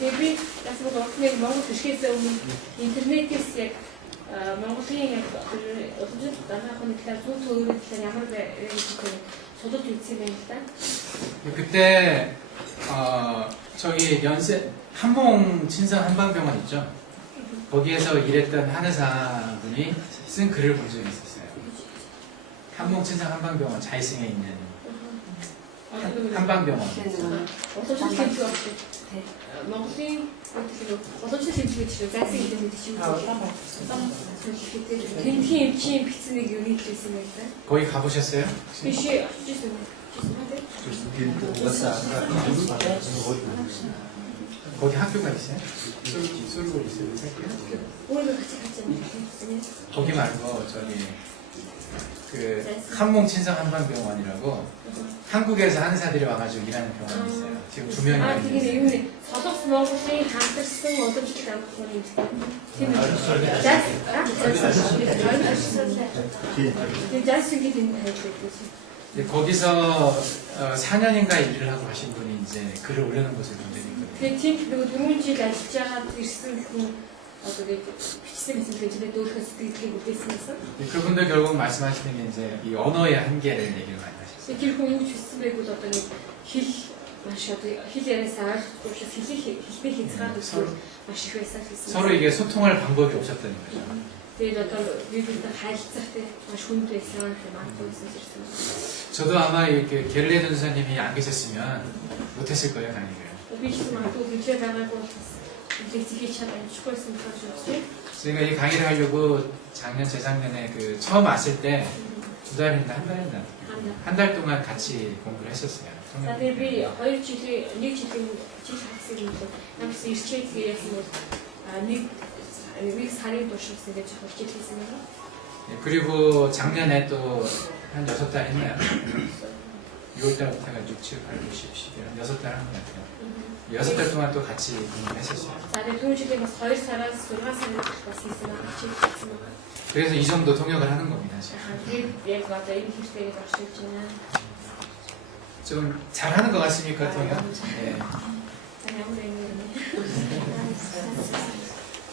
Тэгээ би бас нэг Монгол төшгөөс өмнө интернетээс яг Монголын яг өсөж данаахын талаар зүүн төөрөө талаар ямар байгааг судалж үзсэн юм байна л да. 그때 저기 연세 한몽 친선 한방병원 있죠. 거기에서 일했던 한의사분이 쓴 글을 본 적이 있었어요. 한몽 친선 한방병원 자이승에 있는 한방병원. Монголын боловч хэлбэрч зайсан гэдэг нь чинь тэнхийн чим бичсэн нэг юм хэлсэн байх та. 거기 가보셨어요? Биш очижсэн. 거기 학교가 있어요? 쏠고 있어요? 오늘 같이 갔잖아요. 거기 말고 저기 그 한몽 친선 한방병원이라고 한국에서 한의사들이 와가지고 일하는 병원이 있어요. 지금 2명이 되게 있어요. 내용이 서독 Монголын хамтарсан удамжлалт амтны юм. Тийм үү? 거기서 4년인가 일을 하고 하신 분이 이제 글을 올려놓은 것을 본 적이 있거든요. Тэгээ тийм нэг 4 жил ажиллаж байгаад ирсэн хүн одоо гэж бичсэн мэт дөөхөс сэтгэлийг үдээсэн юмсан. 그분도 결국 말씀하시는 게 이제 이 언어의 한계를 얘기를 많이 하셨어요. Тэр хүн юу ч хэлсэн байггүй одоо нэг хэл маш одоо хэл яриасаа ойлгохгүй учраас хэлбэр хязгаар үзсэн маш их байсан гэсэн. 서로 이게 소통할 방법이 없었다는 거죠. Тэгээд одоо библиэд харилцах те маш хүнд байсан гэх магадгүй байсан. 저도 아마 이렇게 게를레 전사님이 안 계셨으면 못했을 거예요, 강의를. Би ч магадгүй библиэд байгаагүй 이게 참 축구했으면 좋겠지. 제가 이 강의를 하려고 작년, 재작년에 그 처음 왔을 때 2달인가 1달 했나? 한 달 동안 같이 공부를 했었어요. 사실 비 2주 нэг жилийн 학생인데 남스 ирчээгээ яасан бол нэг сарын турш ингэж хурцлээсэн юм. 그리고 작년에 또 한 6달 했나요? 6월달부터 해가지고 7, 8, 9, 10, 11, 6달 한 것 같아요. 6달 동안 또 같이 공부를 했었어요. 그래서 이 정도 통역을 하는 겁니다. 좀 잘하는 것 같습니까, 통역?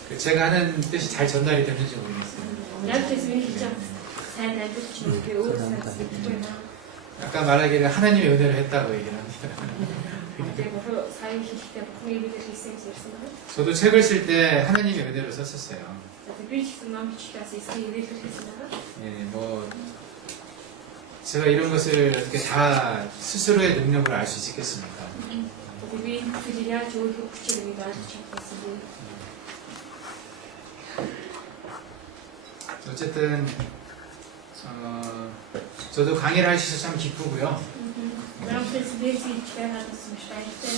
네. 제가 하는 뜻이 잘 전달이 됐는지 모르겠어요. 아까 말하기를 하나님의 은혜를 했다고 얘기를 합니다. 저도 책을 쓸 때 하나님의 은혜로 썼었어요. 예, 뭐 제가 이런 것을 어떻게 다 스스로의 능력으로 알 수 있겠습니까? 어쨌든 저도 강의를 할 수 있어서 참 기쁘고요.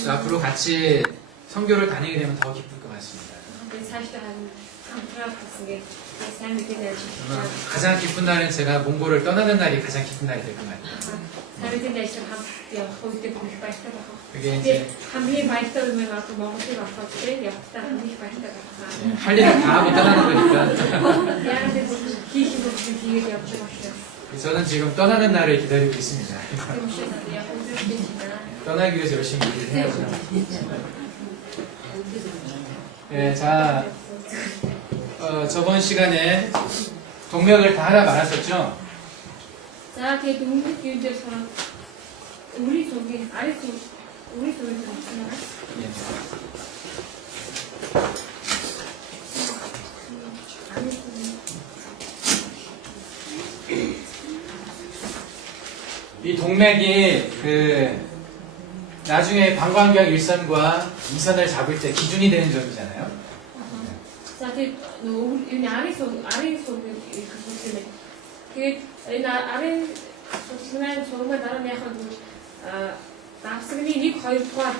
앞으로 같이 선교를 다니게 되면 더 기쁠 것 같습니다. 가장 기쁜 날은 제가 몽골을 떠나는 날이 가장 기쁜 날이 될 것 같아요. 그게 이제 할 일을 다 하고 떠나는 거니까. 저는 지금 떠나는 날을 기다리고 있습니다. 떠나기 위해서 열심히 일을 해야죠. 네, 자, 저번 시간에 동맥을 다 하나 말았었죠? 자, 그 동맥 유대서 우리 속에 우리 속에 있잖아. 이 동맥이 나중에 방광경 1선과 2선을 잡을 때 기준이 되는 점이잖아요. 자, 이 아래 속에 그 아래 속에는 정말 다른 약간 나스그니 нэг хоёр дугаар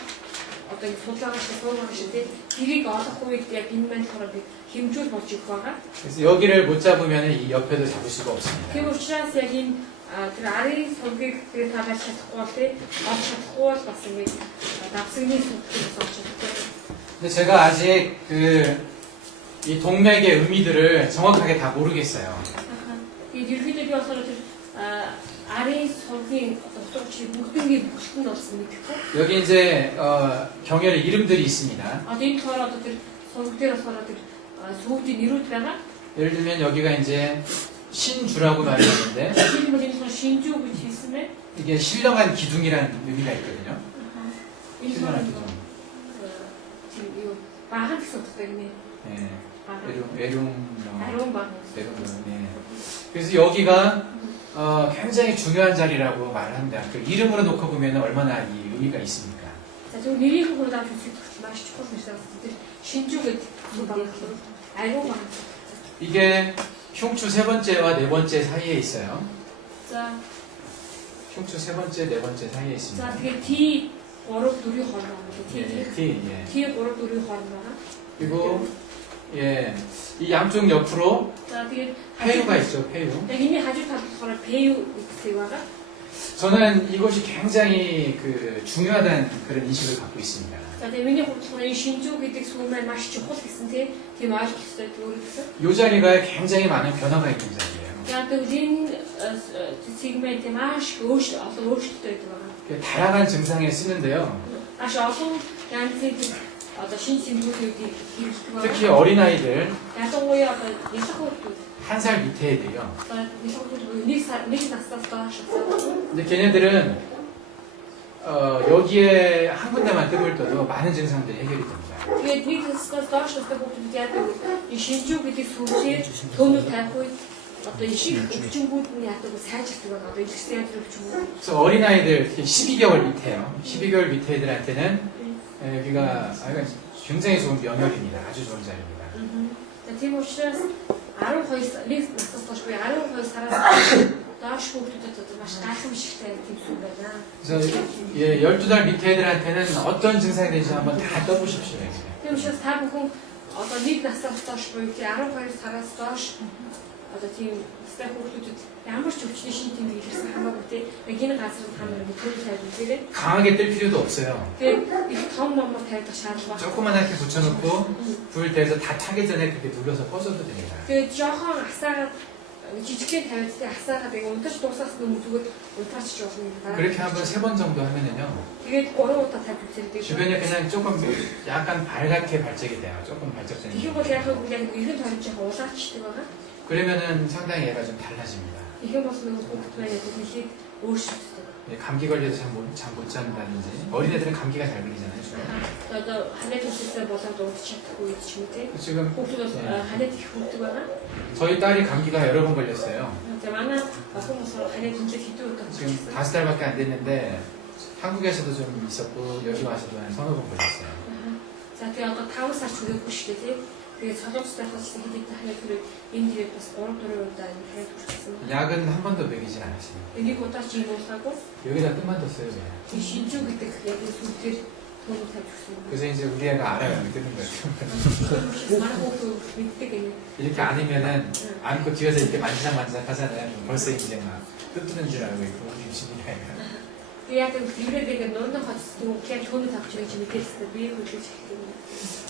одоо судалгаач programшинтэй тэрийг олох үед яг энэ маань болохоор хэмжүүл болж ирэх байгаа. 그래서 여기를 못 잡으면 이 옆에도 잡을 수가 없습니다. 그 учраас яг энэ тэр ари сүнгийг тагаад чадахгүй бол олж чадахгүй бол бас ингэ давсгны сүнгийг олж чадахгүй. 근데 제가 아직 이 동맥의 의미들을 정확하게 다 모르겠어요. 이 ерөнхийдөө би болохоор тэр ари сүнгийн одоо 혹시 모든 게 무슨 없습니까? 여기 이제 경혈의 이름들이 있습니다. энэ тоороод 성대로 서라들 소우진 이루트라나 예를 들면 여기가 이제 신주라고 말하는데 지금은 신주 같이 있으면 이게 신령한 기둥이라는 의미가 있거든요. 신령한 기둥. 지금 이거 마한 썼을 때네. 예. 외룡. 아론 방. 네. 그래서 여기가 굉장히 중요한 자리라고 말을 합니다. 그 이름으로 놓고 보면 얼마나 이 의미가 있습니까? 자, 저 미리국으로 다 주실 맛이 조금 있어요. 신주가 아론 방. 이게 흉추 세 번째와 네 번째 사이에 있어요. 자, 흉추 세 번째, 네 번째 사이에 자, 있습니다. 그게 D 어록 둘이 걸어나는 게 T, 예. D 어록 둘이 걸어나나? 그리고 예, 이 양쪽 옆으로 자, 그게 폐유가 있죠. 폐유. 이미 아주 다 서로 배우 있어요가. 저는 이것이 굉장히 그 중요하다는 그런 인식을 갖고 있습니다. 자, миний хувьд 이 신주 гэдэг сүм маань маш чухал гэсэн тийм ойлгох ёстой төрөлсөн. 이 자리가 굉장히 많은 변화가 있는 자리예요. За тэгвэл энэ сегмент маш олон өөрчлөлттэй байдаг. 다양한 증상에 쓰는데요. Маш олон янзын одоо шинэ симптомуудыг хэрэглэдэг байна. 특히 어린아이들 Ялангуяа одоо нисэх хүмүүс 1살 밑에 애들이요. нисэх хүмүүс нэг наснаас доош 근데 걔네들은 여기에 한 군데만 뜸을 떠도 많은 증상들이 해결이 됩니다. тэгээд нэг наснаас доош настай хүмүүс яадаг вэ? 신주 гэдэг сүмшээ төөнөөр тавих үед одоо ишиг өвчнгүүд нь яадаг вэ? сайжирдаг байна. Одоо илэрсэн янз өвчнгүүд. 그래서 어린아이들 특히 12개월 밑에요. 12개월 밑에 애들한테는 여기가 굉장히 좋은 명혈입니다. 아주 좋은 자리입니다. За тийм учраас 12 наснаас доош буюу 12 сараас доош хүүхдүүдэд одоо маш гайхамшигтай тийм сүм байна. 그래서 예, 12달 밑에 애들한테는 어떤 증상이 되는지 한번 다 떠보십시오. Тийм учраас та бүхэн одоо 1 наснаас доош буюу 12 сараас доош одоо тийм стай хүүхдүүдэд ямар ч өвчний шин тийм илэрсэн хамаагүй тийм энэ газар хамаагүй төлөв тавьж үзээрэй. 강하게 뜰 필요도 없어요. Тэгээд их том момор тавьдаг шаардлага байна. 조그만하게 붙여놓고 불 대서 다 타기 전에 그렇게 눌러서 꺼줘도 됩니다. Тэгээд жоохон асаагаад жижигхэн тавьдаг асаагаад яг унтаж дуусаас нүм зүгээр унтаач жоох юм байна. 그렇게 한번 3번 정도 하면은요. Тэгээд 3 удаа тавьж үзээрэй. 주변에 그냥 조금 약간 발갛게 발적이 돼요. 조금 발적되는. 이거 뭐 яг яг 이런 다른 쪽 올라치듯 байгаа. 그러면은 상당히 얘가 좀 달라집니다. 이게 무슨 공부만 해도 이게 오시듯. 예, 감기 걸려서 잠 못 잔다든지 어린애들은 감기가 잘 걸리잖아요. 주로. 저도 한해 드실 보다도 어떻게 찾고 있지 지금 공부도 한해 공부도 하나? 저희 딸이 감기가 여러 번 걸렸어요. 이제 만나 보면서 한해 공부 기도도 지금 5달밖에 안 됐는데 한국에서도 좀 있었고 여기 와서도 한 서너 번 걸렸어요. 자, 그 아까 5살 주고 보시듯이 그게 자동차 같이 해드릴 때 하는 그런 인디를 봐서 어느 도로를 다니 해주셨습니다. 약은 한 번도 먹이진 않았습니다. 그리고 다시 이동하고 여기다 뜸만 뒀어요. 그냥. 이 신주 그때 그 얘기 술들 돈을 다 줬습니다. 그래서 이제 우리 애가 알아요. 여기 뜨는 거예요. 말고 그 밑에는 이렇게 안으면은 안고 뒤에서 이렇게 만지작 하잖아요. 벌써 이제 막 뜯는 줄 알고 있고 유신이라요. 약간 유래되게 너는 같이 그냥 돈을 다 주는 집에 됐을 때 위에 그렇게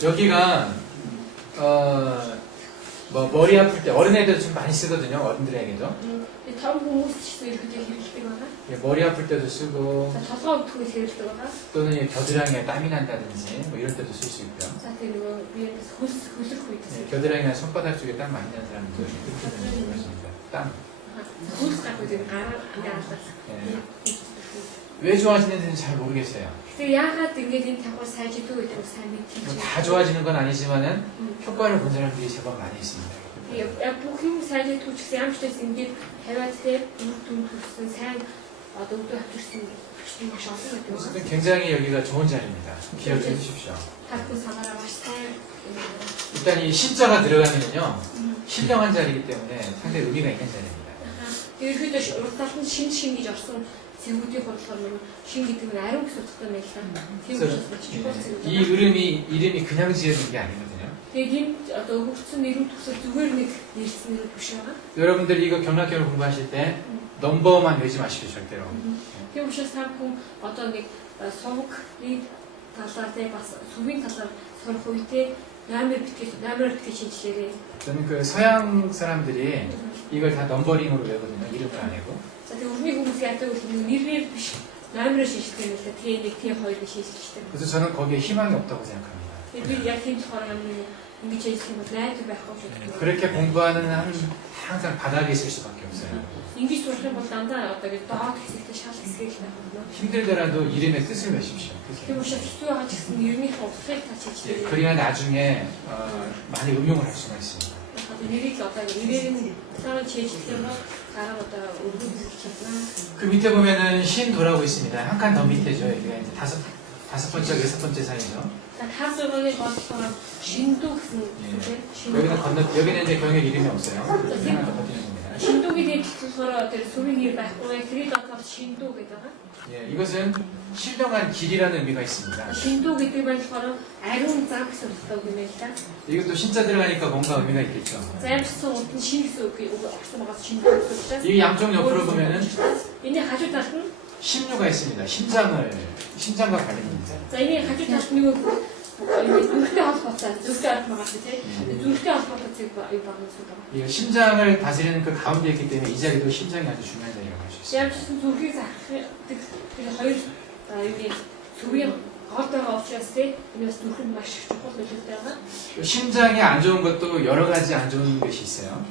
여기가 뭐 머리 아플 때 어린애들 좀 많이 쓰거든요. 어른들에게도. 다른 공무원도 이렇게 해주거나 머리 아플 때도 쓰고 저서 통해 해주거나 또는 겨드랑이에 땀이 난다든지 뭐 이럴 때도 쓸 수 있고요. 자기는 위에서 hul고 있어요. 겨드랑이나 손바닥 쪽에 땀 많이 난 사람도 그렇게 되는 것입니다. 땀. hul고 있는 알아. 왜 좋아지는지는 잘 모르겠어요. 그 야가 등에는 타고 살지도 있고 삶이 다 좋아지는 건 아니지만은 효과를 본 사람들이 제법 많이 있습니다. бүх сайжид түүчсэн ямар ч гэсэн ингээд тавиад те дүн төрсөн сайн одоо өдөө авчирсан маш олон байдаг. 어쨌든 굉장히 여기가 좋은 자리입니다. 기억해 주십시오. 다그 사과라 маш сайн. 일단 이 신자가 들어가면은요 신령한 자리이기 때문에 상당히 의미가 있는 자리입니다. ерөөдөө урталт нь шин гэж орсон зэвүүдийн бодлогоор шин гэдэг нь ариун гэсэн утгатай байлаа. Тийм учраас маш чухал зүйл. 이 이름이 그냥 지어진 게 아니거든요. Тэгээд энэ одоо өгөгдсөн нэрүүд төсөө зүгээр нэг нэрсэн нэр биш байгаа. 여러분들 이거 경락경을 공부하실 때 넘버만 외지 마십시오 절대로. Тийм учраас та бүхэн одоо нэг сувгийн талаар те бас сүвийн талаар сурах үедээ намер битгий шинжилээрэй. 저는 그 서양 사람들이 이걸 다 넘버링으로 외우거든요. 이름을 안 외고. За тэгээ өрний хүмүүс яадаг бол нэрээр биш номероор шийддэг юм л да. T1, T2 шийддэг. 그래서 저는 거기에 희망이 없다고 생각합니다. Тэгээд яг тийм болохоор ингэж хийх юм бол найдвар байхгүй шүү. 그렇게 공부하는 한 항상 바닥에 있을 수밖에 없어요. Ингэж сурах юм бол дандаа одоо ингэ доод хэсэгтэй шал хэсгийг л байх болно. 힘들더라도 이름의 뜻을 외십시오. Тийм учраас хэцүү байгаа ч гэсэн нэрний утгыг та чийж. 그래야 나중에 많이 응용을 할 수가 있습니다. нэрийг л одоо нэрээр нь цаана чийжлэх юм бол дараа одоо өргөжлөх чадна. 그 밑에 보면은 신도라고 있습니다. 한 칸 더 밑에죠. 여기가 이제 다섯 번째, 여섯 번째 사이죠. За тав зургийн болохоор шиндүү гэсэн үг тийм. 여기는 이제 경역 이름이 없어요. 하나 더 버티는 겁니다. шиндүүгийн болохоор тэр сүрийн нэр байхгүй. тэрийг одоо шиндүү гэдэг байгаа. 예, 이것은 신령한 길이라는 의미가 있습니다. шиндүү гэдэг нь болохоор ариун зам гэсэн үг юм байна л да. 이것도 신자 들어가니까 뭔가 의미가 있겠죠. Замшсан ут нь шин гэсэн үг орсон байгаа шиндүү гэсэн учраас. 이 양쪽 옆으로 보면은 энэ хажуу талд нь 신유가 있습니다. 신장과 관련입니다. за энэ хажуу талд нь юу зүрхтэй холбоотой зүрхтэй холбоотой тийм. зүрхтэй холбоотой зүйл юу байгаа юм бэ? 이 심장을 다스리는 그 가운데 있기 때문에 이 자리도 심장이 아주 중요한 자리라고 할 수 있어요. Ямарчсан зүрхийг зарах тэр хоёр юуны зүрхийн голдоо учраас тийм. Энэ бас зүрхэнд маш их чухал нөлөөтэй байгаа. 심장이 안 좋은 것도 여러 가지 안 좋은 것이 있어요.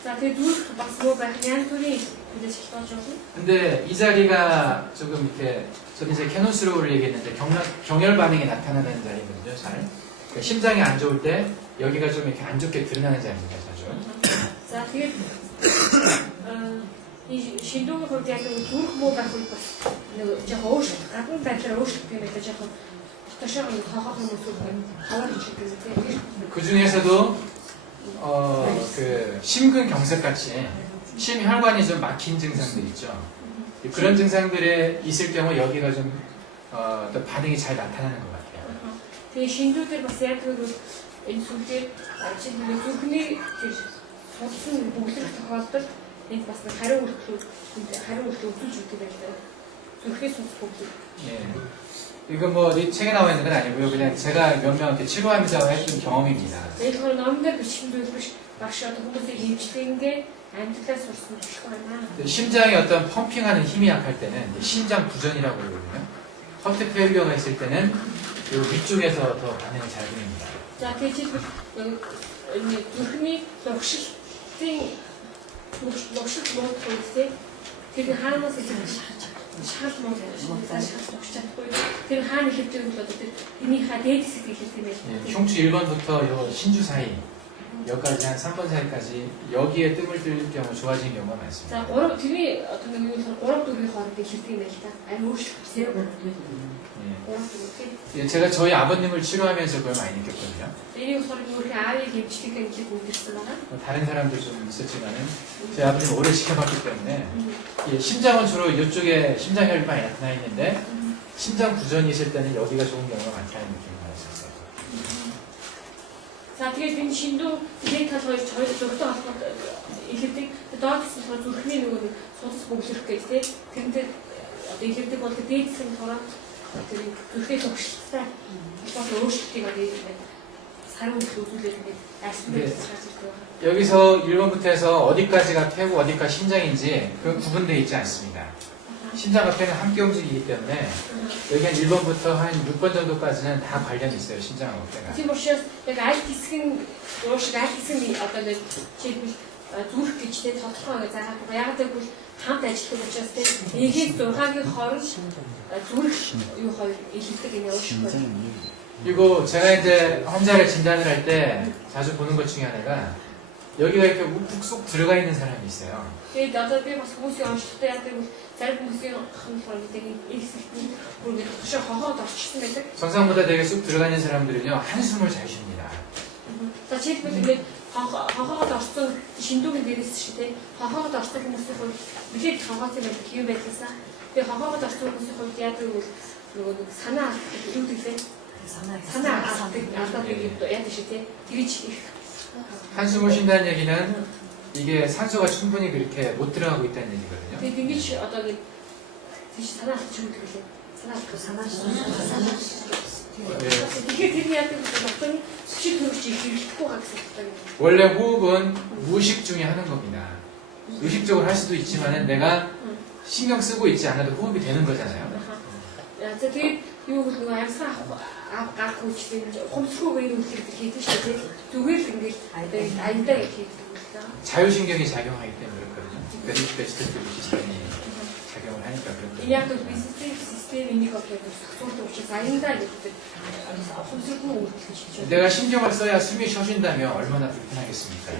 За тэгээ зүрх бас муу байх янз бүрийн мэдээж шалтгаалж байна. 근데 이 자리가 조금 이렇게 저는 이제 캐논스로우를 얘기했는데 경혈 반응이 나타나는 자리거든요. 잘. 그러니까 심장이 안 좋을 때 여기가 좀 이렇게 안 좋게 드러나는 자리입니다. 자주. За тэгээд 이 шиндүүгийн хувьд яг нэг зүрх муу байх үед бас нэг жоохон өөрчлөлт гадна байдлаар өөрчлөлт юм байна. жоохон дотоошоо нэг хохох юм уу хавар хийж байгаа тийм. 그 중에서도 그 심근경색 같이 심혈관이 좀 막힌 증상들 있죠. 그런 증상들에 있을 경우 여기가 좀 또 반응이 잘 나타나는 것 같아요. Тэгээ шиндүүдээр бас яг нэг энэ сүлдээ чинь нэг зүрхний судсан бүглэрэх тохиолдолд энэ бас хариу үйлдэл үзүүлж өгдөг байлаа. зүрх의 소속이. 예. 이거 뭐 이 책에 나와 있는 건 아니고요. 그냥 제가 몇 명 이렇게 치료하면서 했던 경험입니다. 이걸 남들 비침도 마셔도 хүмүүсийг хэмжлэн 게 амьдралаас сурсан гэх байна. 심장이 어떤 펌핑하는 힘이 약할 때는 심장 부전이라고 그러거든요. 허트 페일리어가 있을 때는 이 위쪽에서 더 반응이 잘 됩니다. 자, 그 지금 зүрхний 녹실 먹고 있을 때 하나만 шал муу шалгах чадахгүй. Тэр хаана хэлдэг нь бол энийхээ дээд хэсгийг хэлдэг юм. 흉추 1번부터 요 신주 사이 여기까지 한 3번 사이까지 여기에 뜸을 들일 경우 좋아지는 경우가 많습니다. 자, 3 тэрний одоо нэг юм 3-4-ийн хоорондыг хэлдэг юм байна л да. 아니 өөрчлөлтөө. 예, 제가 저희 아버님을 치료하면서 그걸 많이 느꼈거든요. 이게 서로 우리 아이의 김치가 이제 못했으나 다른 사람도 좀 있었지만은 제 아버님 오래 지켜봤기 때문에 예, 심장은 주로 이쪽에 심장혈관이 나타나 있는데 심장 부전이 있을 때는 여기가 좋은 경우가 많다는 느낌이 받았었어요. 자, тэгээд энэ шиндүү дээд тал хоёр зөвхөн холбоотой илэрдэг. Доод хэсэг нь зүрхний нөгөө судас бөглөх гэдэг тийм. Тэрнээ одоо илэрдэг бол дээд хэсэг нь болохоор тэр зүрхний төвшөлттэй бас өөрчлөлтийг одоо 사람을 교수들에게 말씀드릴 수 있을까요? 여기서 1번부터 해서 어디까지가 폐고 어디가 심장인지 그 구분되어 있지 않습니다. 심장과 폐는 함께 움직이기 때문에 여기 한 1번부터 한 6번 정도까지는 다 관련이 있어요. 심장하고 폐가. Тийм учраас яг аль хэсэг нь уушиг аль хэсэг нь одоо нэг жишээлбэл зүрх гэж тэ тодорхой заагаад байгаа. Яг гэвэл хамт ажилладаг учраас тэ нэгийг 6-гийн хооронд зүрх юу хоёр илэрдэг энэ уушиг байна. 그리고 제가 이제 환자를 진단을 할 때 자주 보는 것 중에 하나가 여기가 이렇게 묵묵 쏙 들어가 있는 사람이 있어요. Тэгээд одоо би бас хүмүүсийн онцлогтой яадаг зарим хүмүүсийн хэмжээтэй илэрхийлсэн бүр өшөө хохоод орчихсон байдаг. 정상보다 되게 쑥 들어가 있는 사람들은요 한숨을 잘 쉽니다. За жишээлбэл ингээд хохоод орсон шиндүүгийн дээрээс шүү дээ. Хохоод орсон хүмүүсийн хувьд билет хогооц юм байдаг юм байдлаасаа. Тэгээд хохоод орсон хүмүүсийн хувьд яадаг бол нөгөө нэг санаа юу гэдэг санаа алдаад яадаг шүү дээ. тэгж 한숨을 쉰다는 얘기는 이게 산소가 충분히 그렇게 못 들어가고 있다는 얘기거든요. тэгээд ингэж одоо ингэ санаа алдчих юм гэхэлээ. санаа тэгэхээр тэр яадаг доктор 수치 төрөж их хэрэглэхгүй байгаа гэсэн үг. 원래 호흡은 무의식 중에 하는 겁니다. 의식적으로 할 수도 있지만은 내가 신경 쓰고 있지 않아도 호흡이 되는 거잖아요. За тэгээд юу гэх нэг амьсгаа авах хүчтэй хомсгоо ийм үхэлд хийдэг шүү дээ. Зүгээр л ингээд аяндаа хийдэг юм л да. 자율신경이 작용하기 때문에 그렇거든요. 베스트들 시스템이 작용을 하니까 그런 거예요. Яг л систем энийг одоо зөвхөн учраас аяндаа гэдэг хомсгоо үхэлж хийж 내가 신경을 써야 숨이 쉬어진다면 얼마나 불편하겠습니까?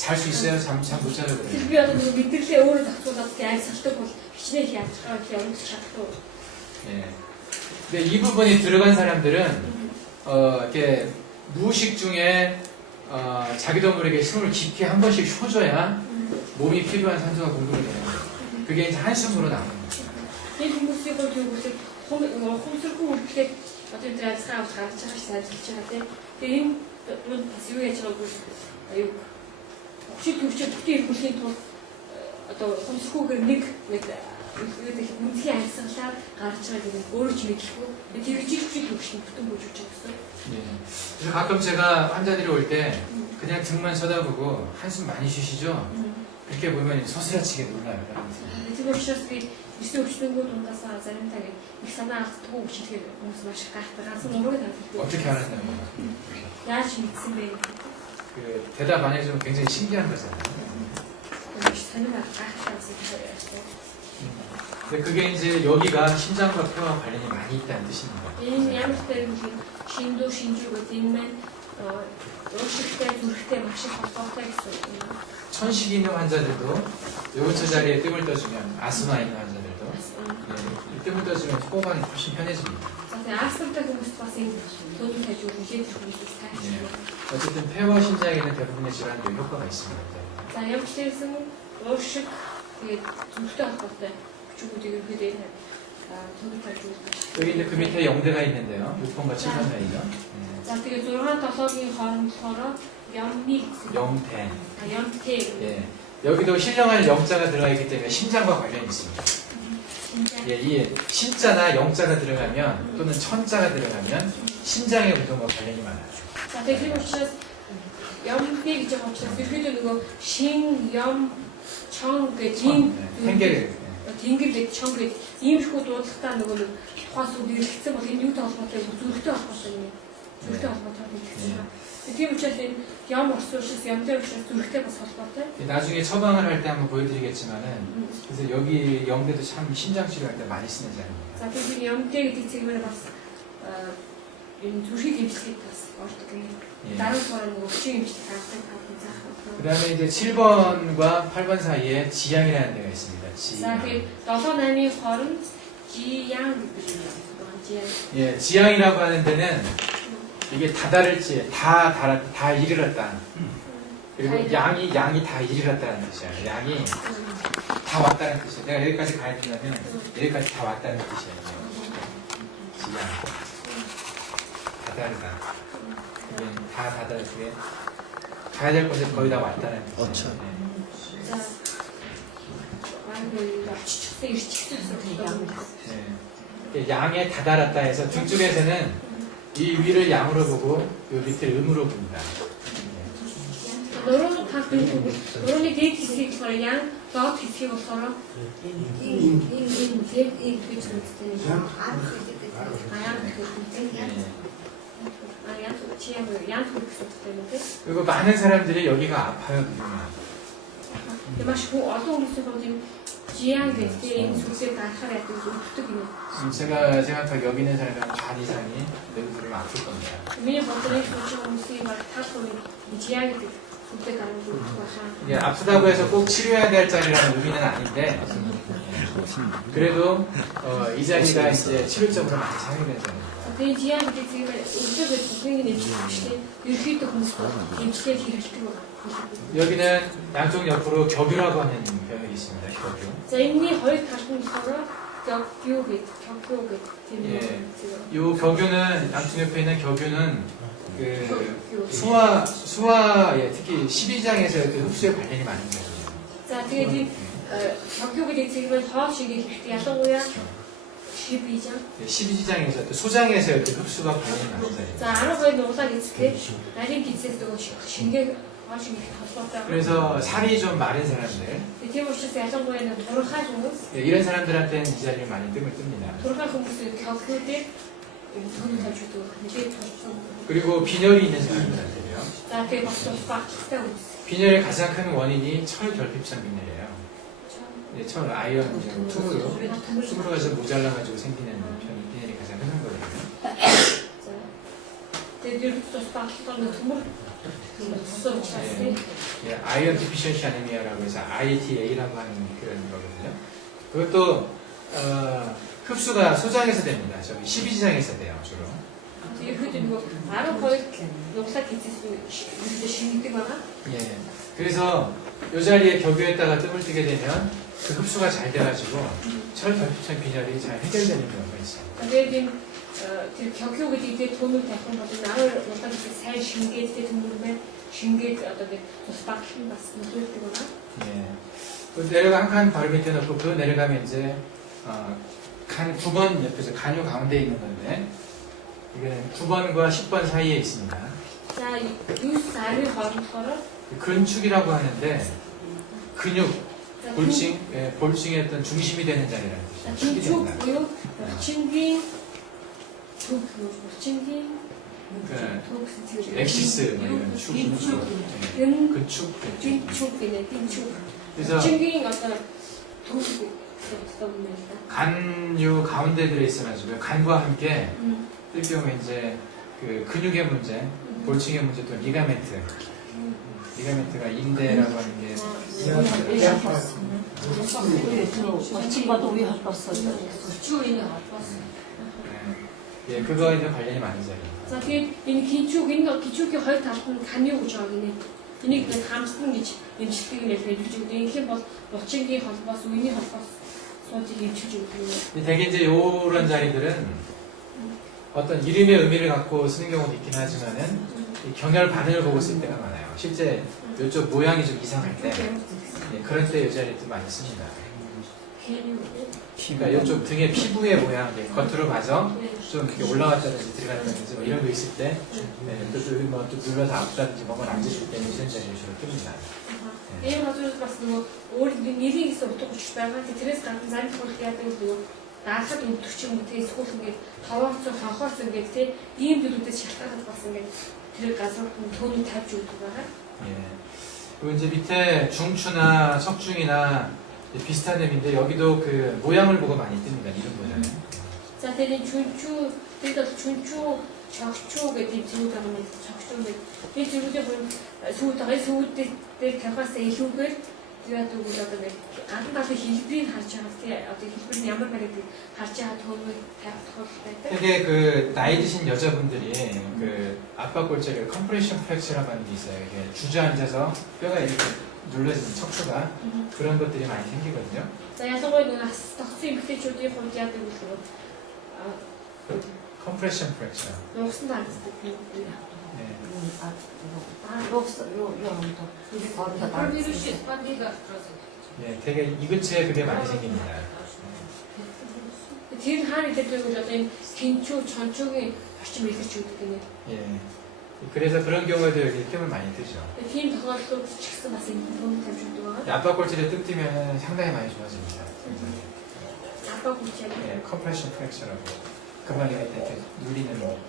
잘 수 있어요? 잠 못 자요 그래요. би одоо нэг мэдрэлээ өөрөө зохицуулаад амьсгалдаг бол хичнээн хязгаар явуулж чадахгүй. 예. 근데 이 부분이 들어간 사람들은 이렇게 무의식 중에 자기도 모르게 숨을 깊게 한 번씩 쉬어줘야 몸이 필요한 산소가 공급이 되는 거예요. 그게 이제 한숨으로 나오는 거예요. Энэ хүмүүсийн хувьд юу гэвэл хомсгоо үлдэхэд одоо энэ амьсгаа авах гарч байгаа шүү ажиллаж байгаа тийм. Тэгээ энэ бас юу яаж байгааг аюу хүчит бүтэн хөрхийн тулд одоо хомсгоогээр нэг үндэхийн амьсгалаар гарч байгаа гэдэг өөрөө ч мэдэхгүй тэр жижиг хөвчний бүтэн бууж өгч байгаа гэсэн. 그래서 가끔 제가 환자들이 올 때 그냥 등만 쳐다보고 한숨 많이 쉬시죠? 그렇게 보면 소스라치게 놀라요. Тэр учраас би ирсэн өвчтөнгөө дундаас заримдаа их санаа алддаг өвчтөөр хүмүүс маш их гайхдаг. Ганцхан ураг тавьдаг. 어떻게 알았나요? Яаж мэдсэн бэ? 그 대답 안 해주면 굉장히 신기한 거잖아요. 산을 gaiхдаг гэсэн. 근데 그게 이제 여기가 심장과 폐와 관련이 많이 있다는 뜻입니다. Энэ ямар ч шиндүү шинжүүг энэ маань уушигтай зүрхтэй маш их холбоотой гэсэн юм. 천식이 있는 환자들도 요구처 자리에 뜸을 떠주면 아스마 있는 환자들도 뜸을 떠주면 호흡하기 훨씬 편해집니다. За астматай хүмүүст бас энэ төлөв хажууд нэлээд хүмүүс тайлбарлана. 어쨌든 폐와 신장에는 대부분의 질환도 효과가 있습니다. За ямар ч хэлсэн уушиг тэгээд зүрхтэй холбоотой хүчүүд ерөнхийдөө төлөв хажууд. 여기 이제 그 밑에 영대가 있는데요. 6번과 7번 라인이요. За тэгээд 6, 7-гийн хооронд болохоор 영미 영태. 영태. 예. 여기도 신령한 영자가 들어가 있기 때문에 심장과 관련이 있습니다. 예, 이 신자나 영자가 들어가면 또는 천자가 들어가면 심장의 운동과 관련이 많아요. За тэгээд учраас 영미 гэж байгаа учраас ерөнхийдөө нөгөө шин, ям, чон гэж ийм 탱계를 тэнгэр гэж чон гэж иймэрхүү дуудлагатай нөгөө нэг тухайн үг нэрлэгдсэн бол энэ юутай холбоотой зүрхтэй холбоотой юм. Зүрхтэй холбоотой нэрлэгдсэн байна. Тийм учраас энэ ям орсуушс ямтай учраас зүрхтэй бас холбоотой. 나중에 처방을 할 때 한번 보여드리겠지만은 그래서 여기 영대도 참 심장 치료할 때 많이 쓰는 자입니다. За тэгээд ямтай гэдэг цэгмээр бас энэ зүрхийг эмчлэхэд бас ордог юм. дараагаар нөгөө хүчин эмчлэх авдаг заах. 그다음에 이제 7번과 8번 사이에 지향이라는 데가 있습니다. За тэгээд 7, 8-ийн хооронд 지향 гэдэг юм байна. 예, 지향이라고 하는 데는 이게 다다를지 다 이르렀다. 그리고 양이 다 이르렀다는 뜻이야. 양이 다 왔다는 뜻이야. 내가 여기까지 가야 된다면 여기까지 다 왔다는 뜻이야. 지향. 다다르다. 이게 다 다다르게 가야 될 곳에 거의 다 왔다는 뜻이야. 자, 추측세 네. 양에 다다랐다 해서 등 쪽에서는 이 위를 양으로 보고 이 밑을 음으로 봅니다. 너로는 다 그리고 너로는 데이트 시스템 양, 더 디스가 서로 그리고 많은 사람들이 여기가 아파요. 제가 생각하기 여기 있는 사람이 반 이상이 내부 들으면 아플 겁니다. 예, 아프다고 해서 꼭 치료해야 될 자리라는 의미는 아닌데 그래도 이 자리가 이제 치료적으로 많이 사용되는 자리입니다. 여기는 양쪽 옆으로 격유라고 하는 병역이 있습니다. 격유. 예, 이 격유는 양쪽 옆에 있는 격유는 그 수화에 특히 12장에서 그 흡수에 관련이 많은 거죠. 자, тэгээд 격유의 지금은 화학식이 ялангуяа 12장. 12장에서 또 소장에서 그 흡수가 관련이 많은 거죠. 자, 12 нуглаа гэцгээ нарийн гизээс нөгөө шингээ 아주 덥었다고. 그래서 살이 좀 마른 사람들, 대부분 야정부에는 돌아갈 хүмүүс 예, 이런 사람들한테는 이 자리를 많이 뜸을 뜹니다. 돌아갈 хүмүүс은 격투대 돈을 다 주도 이게 더 그리고 빈혈이 있는 사람들한테요. 나한테 박수 빡치다고 있어. 빈혈의 가장 큰 원인이 철 결핍성 빈혈이에요. 예, 철 아이언 tum으로 해서 모자라가지고 생기는 빈혈이 가장 흔한 거거든요. 대들도 빡치다는 돈을 예, 아이언 디피션시 아니미아라고 해서 ITA라고 하는 표현이거든요. 그것도 흡수가 소장에서 됩니다. 저기 12지장에서 돼요, 주로. 그리고 나는 거의 역사 기체수 신기거나. 예. 그래서 이 자리에 격유에다가 뜸을 뜨게 되면 그 흡수가 잘 돼가지고 철 결핍성 빈혈이 잘 해결되는 경우가 있어요. 그래서 격투가 이제 돈을 대고 받은 나를 역사 기체 잘 신기했을 때 돈을 신기했 어떤 빡친 말씀 드리거나. 예. 그 내려가 한 칸 바로 밑에 놓고 그 내려가면 이제 간 9번 옆에서 간유 가운데 있는 건데 이거는 9번과 10번 사이에 있습니다. 자, 유사를 걸어서 근축이라고 하는데 근육, 볼칭, 예, 볼칭의 어떤 중심이 되는 자리라는 뜻이에요. 축이 긴축, 된다. 보유, 칭긴, 칭긴, 엑시스 뭐 이런 축, 예, 근축, 긴축이네, 긴축. 그래서 칭긴 어떤 도구 있습니다. 간유 가운데 들어 있어가지고 간과 함께 뜰 경우에 이제 그 근육의 문제, 볼칭의 문제 또 리가멘트, 리가멘트가 인대라고 하는 게 친구도 왜 아팠어? 주인이 아팠어. 예, 그거 이제 관련이 많은 자리입니다. За тэгээд энэ гिचүүгийн хоёр талд нь каны үж байгаа гинэ. Энийг хамсдан гэж эмчилдэг нь хэлж өгдөг. Ингэх бол булчингийн холбоос, үений холбоос суудыг эмчилж өгдөг. 대개 이제 요런 자리들은 어떤 이름의 의미를 갖고 쓰는 경우도 있긴 하지만은 이 경혈 반응을 보고 쓸 때가 많아요. 실제 이쪽 모양이 좀 이상할 때 예, 그럴 때 이 자리도 많이 씁니다. 그러니까 이쪽 등의 피부의 모양, 겉으로 봐서 좀 이렇게 올라갔다든지 들어갔다든지 뭐 이런 거 있을 때, 또 눌러서 아프다든지 뭔가 앉으실 때 이런 자리를 주로 뜹니다. Энэ газрууд бас нөгөө өөр нэрийн гэсэн утга учир байгаа. Тэрээс гадна зарим тохиолдолд яадаг нөгөө даахад өвдөх ч юм уу тэгээ эсвэл ингээд хаваац хохооц ингээд тий ийм зүйлүүдээс шалтгаалаад бас ингээд тэр газар төөний тавьж өгдөг байгаа. 예. 그리고 이제 밑에 중추나 척중이나 비슷한 점인데 여기도 그 모양을 보고 많이 뜹니다. 이름 모양. За тэгээд чүнчүү тэгээд чүнчүү чогчуу гэдэг зүйл байгаа юм. Чогчуу гэдэг. Би зүйлүүдээ бүр сүйдээ дээр тавихаас илүүгээр тэгээд үгүй одоо нэг анхан талын хэлбэрийг харж байгаа. Тэгээд одоо хэлбэр нь ямар байгааг харж байгаа төвөөр тавих тохиолдолтой. 되게 그 나이 드신 여자분들이 그 압박골절을 컴프레션 프랙처라고 하는 게 있어요. 이게 주저앉아서 뼈가 이렇게 눌러지는 척추가 그런 것들이 많이 생기거든요. За ялангуяа нэг нас тогтсон эмэгтэйчүүдийн хувьд яадаг вэ гэвэл 컴프레션 프랙처. нугсан таацдаг юм. 네. 예, 되게 이 근처에 그게 많이 생깁니다. Тэр хаана идэв вэ одоо энэ гинчүү чончуугийн орчим илэрч өгдөг гинэ. 예. 그래서 그런 경우에도 여기 뜸을 많이 뜨죠. Тийм тохиолдлууд ч гэсэн бас энэ хүн тавьж өгдөг байгаа. 압박골절에 뜸 뜨면 상당히 많이 좋아집니다. 아빠 고치야. 예, 컴프레션 프랙처라고. 그만 이렇게 눌리는 거.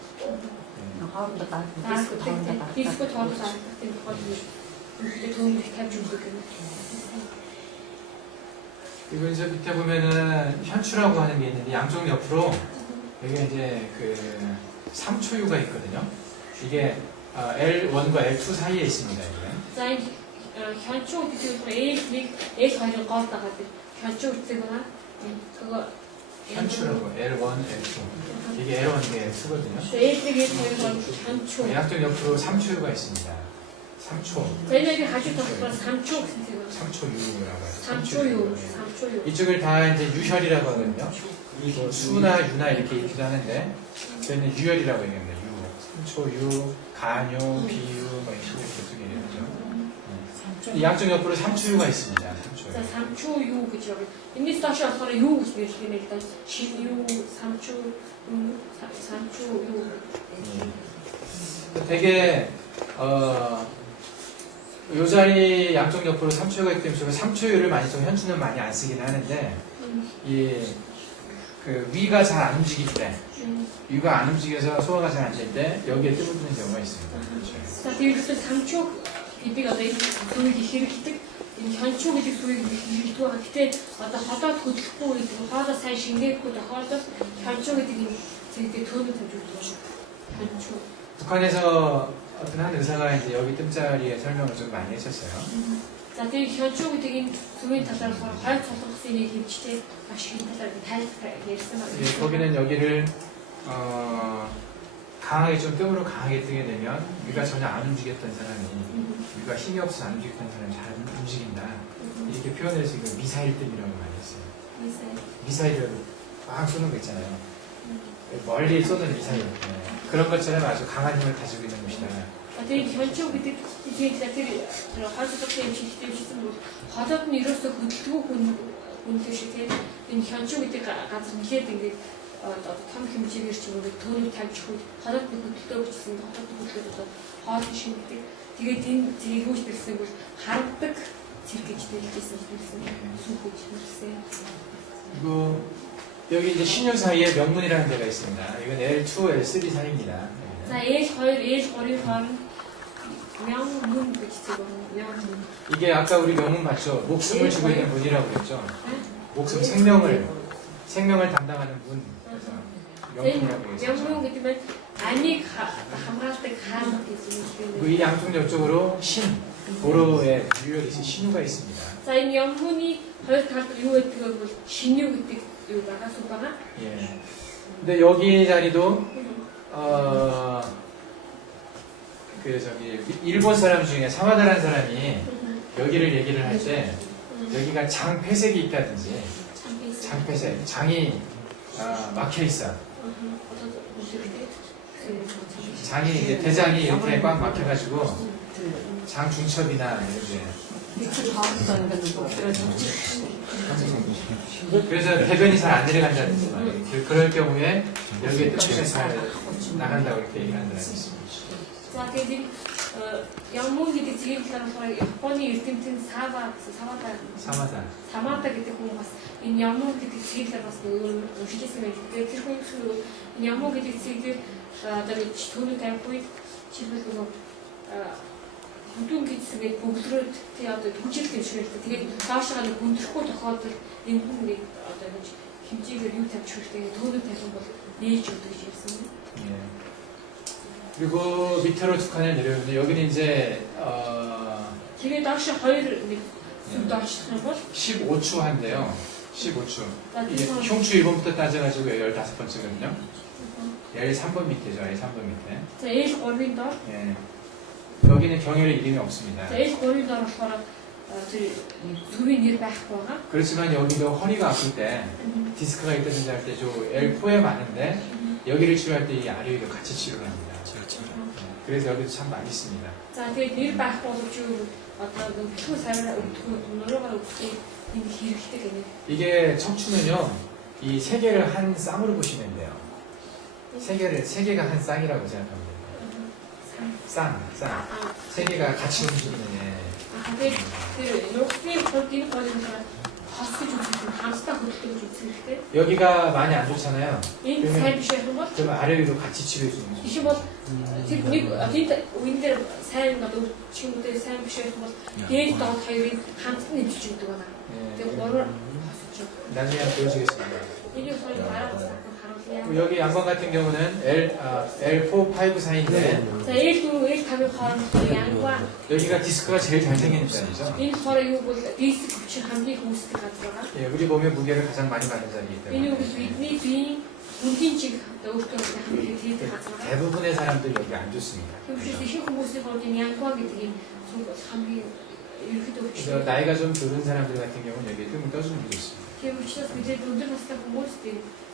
디스코 더도 잘 같은 거거든요. 근데 도움이 тавьж өгдөг гинэ. 그리고 이제 밑에 보면은 현추라고 하는 게 있는데 양쪽 옆으로 여기 이제 그 3초유가 있거든요. 이게 L1과 L2 사이에 있습니다. За энэ 현충 гэдэг нь L2-ын гол дагаад 현충 гэдэг нь 그거 현추라고 L1, L2. 이게 L1, 이게 L2거든요. L2-의 현충. 양쪽 옆으로 3초유가 있습니다. 3초. 얘네들이 가지고 있는 3초 гэсэн үг. 3초유라고 해요. 3초유. 이쪽을 다 이제 유혈이라고 하거든요. 이뭐 수나 유나 이렇게 있기도 하는데 저희는 유혈이라고 얘기합니다. 유, 3초유, 간유, 비유 뭐 이렇게 계속 얘기하죠. 이 양쪽 옆으로 3초유가 있습니다. 3초유. За 3초유 гэж яг. Энэс доош болохоор юу гэж нэрлэх юм бэ? 신유, 3초유. 되게 요 자리 양쪽 옆으로 3초가 있기 때문에 3초율을 많이 좀 현주는 많이 안 쓰긴 하는데 그 위가 잘 안 움직일 때 위가 안 움직여서 소화가 잘 안 될 때 여기에 뜸을 부는 경우가 있습니다. 그렇죠. За тэгээд 3чуу гэдэг одоо энэ зүйлийг хэрэглэдэг энэ хончуу гэдэг зүйлийг хэрэглэдэг байгаа. Гэтэ одоо ходоод хөдлөхгүй гэдэг хоолоо сайн шингээхгүй тохиолдолд хончуу гэдэг энэ зүйлийг төөнөд тавьж өгдөг шүү. хончуу. 북한에서 어떤 한 의사가 이제 여기 뜸자리에 설명을 좀 많이 했었어요. За тэгээд хончуу гэдэг энэ зүйлийн талаар хоёр цолгосын нэг хэмжтэй маш их талаар тайлбар ярьсан байна. 예, 거기는 여기를 강하게 좀 뜸으로 강하게 뜨게 되면 위가 전혀 안 움직였던 사람이 위가 힘이 없어서 안 움직였던 사람이 잘 움직인다. 이렇게 표현해서 이거 미사일 뜸이라고 많이 했어요. 미사일을 막 쏘는 거 있잖아요. 멀리 쏘는 미사일. 네. 그런 것처럼 아주 강한 힘을 가지고 있는 곳이다. Тэгээд хончуу гэдэг тийм тэр хонцлогын хэмжээтэй бичсэн бол ходоод нь ерөөсөө хөдөлгөө хүнтэй шиг тийм энэ хончуу гэдэг газар нэлээд ингээд одоо том хэмжээгээр ч юм уу төөнөд тавьж хүүд ходоод нь хөдөлтөө бичсэн ходоод нь хөдөлгөөд одоо хоол шиг гэдэг. Тэгээд энэ зэрэг хөөж бэлсэн бол харагдаг зэрэг гэж хэлсэн сүнхэж хэлсэн. 이거 여기 이제 신유 사이에 명문이라는 데가 있습니다. 이건 L2, L3 사이입니다. За L2, L3-ийн хооронд 명문 гэж zeggen 명문. 이게 아까 우리 명문 맞죠? 목숨을 주고 있는 문이라고 그랬죠? 목숨, 생명을 담당하는 문. 그래서 명문이라고 그랬죠. 명문 гэдэг нь 안ыг хамгаалдаг хаан гэж юм. 이 양쪽 옆쪽으로 신, 도로에 유역에서 신유가 있습니다. За энэ 명문이 хоёр талд юу гэдгийг бол 신유 гэдэг юу байгаа сүг байгаа. 예. 근데 여기 자리도 그 저기 일본 사람 중에 사마다라는 사람이 여기를 얘기를 할 때 여기가 장폐색이 있다든지 장폐색, 장이 막혀 있어. 장이 이제 대장이 이렇게 꽉 막혀가지고 장 중첩이나 이렇게. 그래서 대변이 잘 안 내려간다든지 말이에요. 그럴 경우에 여기에 뜸이 잘 나간다고 이렇게 얘기하는 사람이 있습니다. За тэгээд Ямун гэдэг зэрэг талаар Японы эрдэмтэн Самада гэдэг хүн бас энэ Ямун гэдэг зэрэглэр бас уншижсэн байдаг. Тэгээд тэр хүн энэ Ямун гэдэг зэрэглэр одоо түүний тавьхгүй чиглэл нөгөө хүндүн гэсгээд бүгдрөөд тий одоо хүчил тэмшүүлдэг. Тэгээд доошоо нэг хүндрэхгүй тохиолдолд энэ хүн нэг одоо нэг хэмжээгээр юу тавьж хэрэгтэй түүний тавих бол нээж өгдөг гэж ярьсан. 예. 그리고 밑으로 두 칸을 내려오는데 여기는 이제 тэгээд доошоо хоёр нэг сүм доошох юм бол 15추 한데요. 15추. 이게 그래서- 흉추 1번부터 따져가지고 15번째거든요. L3번 밑에죠. L3번 밑에. За L3-ын доор 예. 여기는 경혈의 이름이 없습니다. за L3-ын доор болохоор тэр сүрийн нэр байхгүй байгаа. 그렇지만 여기도 허리가 아플 때 디스크가 있다든지 할 때 저 L4에 많은데 여기를 치료할 때 이 아래 위가 같이 치료를 합니다. 그래서 여기도 참 많이 씁니다. За тэгээд нэр байхгүй боловч одоо битгүү сараа өгдөггүй нөрөөгөө өгдөг юм хэрэгтэй гэнэ. 이게 척추는요, 이 세 개를 한 쌍으로 보시면 돼요. 세 개가 한 쌍이라고 생각하면 돼요. 쌍. 세 개가 같이 움직이는 애. Тэгээд тэр нөхцөлийн хувьд энэ хоёрын хос гэж үздэг хамтдаа хөдөлдөг гэж үздэг хэрэгтэй. 여기가 많이 안 좋잖아요. Энэ сайн биш байх юм бол 그러면 아래 위로 같이 치료해 주는 거죠. тийм бол тэр нэг энэ үн дээр сайн одоо чимүүдээ сайн биш байх юм бол дээд доод хоёрыг хамтд нэмж өгдөг байна. 예. Тэгээд гурван хосч. 나중에 한번 보여주겠습니다. 이게 거의 말아봤어요. 여기 양반 같은 경우는 L4, 5 사이인데 자, L2, L5-의 хооронд 양과 여기가 디스크가 제일 잘 생기는 자리죠. энэ хооронд юу бол диск хүчин хамгийн хүмүүстэй газар байгаа. 예, 우리 몸의 무게를 가장 많이 받는 자리이기 Энэ юу 때문에 бол бидний биеийн үнгийн чиг өөртөө хамгийн тийм газар байгаа. 대부분의 사람들이 여기 안 좋습니다. Тэгвэл их хүмүүсийн хувьд энэ 양과 гэдэг энэ зүйл бол хамгийн ерөнхийдөө 그래서 хүчин. 나이가 좀 들은 사람들 같은 경우는 여기에 뜸을 떠주는 게 좋습니다. Тийм учраас бид өндөр настай хүмүүст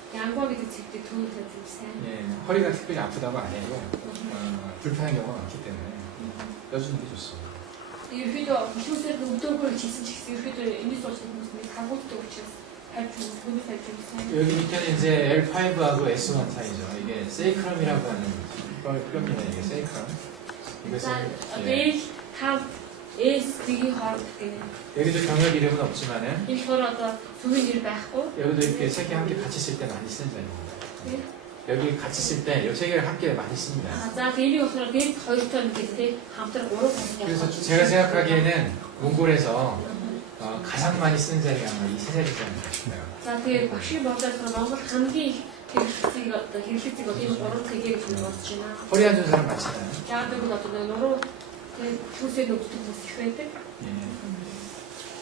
양과 гэдэг зүйлийг түүнд тавьж сайн. 예, 허리가 특별히 아프다고 안 해도 불편한 경우가 많기 때문에 떠주는 게 좋습니다. Ерөнхийдөө хүмүүсээр өдөөгөө хийсэн ч гэсэн ерөнхийдөө энэс болж хүмүүсний хангалттай учраас тавьж түүнд тавьж сайн. 여기 밑에는 이제 L5하고 S1 사이죠. 이게 세이크럼이라고 하는 뼈입니다. 이게 세이크럼. За 이것은 одоо L5 SDгийн хооронд гэх юм. 여기도 병역 이름은 없지만은 Энэ болохоор одоо сүмийн нэр байхгүй. 여기도 이렇게 세 개 함께 같이 쓸 때 많이 쓰는 자리입니다. 여기 같이 쓸 때 이 세 개를 함께 많이 씁니다. За энийг болохоор гээд хоёртой нэг гэдэг хамтран гурав болсон. 그래서 제가 생각하기에는 몽골에서 가장 많이 쓰는 자리가 아마 이 세 자리지 않을까 싶어요. За тэгээд багшийн бодлоор Монгол хамгийн их хэрэглэцгийг одоо хэрэглэцгийг одоо энэ гурав цагийг гэж бодож байна. 허리 안 좋은 사람 많잖아요. Яг л одоо нуруу түүсээ нүддэг хүмүүс их байдаг. 예.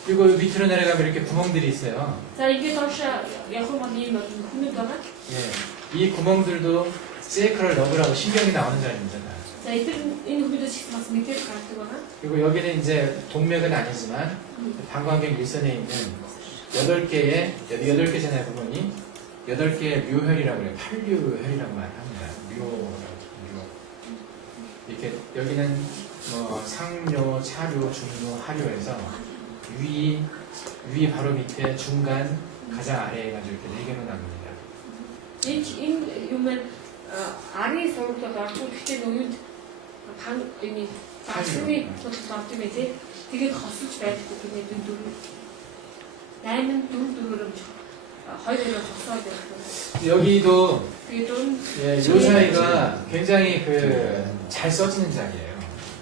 그리고 밑으로 내려가면 이렇게 구멍들이 있어요. За ингээд доош явах юм бол ийм хүмүүс байгаа. 예. 이 구멍들도 세이크럴 러브라고 신경이 나오는 자리입니다. За энэ хүмүүсээс их бас мэдээж гардаг байгаа. 그리고 여기는 이제 동맥은 아니지만 방광경 일선에 있는 8개잖아요, 부분이. 8개의 묘혈이라고 해요. 팔류혈이라고 말합니다. 묘. 이렇게 여기는 뭐 상류, 차류, 중류, 하류에서 위 바로 밑에 중간 가장 아래에 가지고 이렇게 4개로 나눕니다. Энэ юм арын сургуулиуд ордог. Гэхдээ нүунд энэ багшны судалгаа авдаг юм тий. Тэгээд хосолж байдаггүй гэдэг энэ дөрөв. 8 4 хоёроо хосоод байдаг. 여기도 Тэгээд дөрөв 예, 요 사이가 굉장히 잘 써지는 자리예요.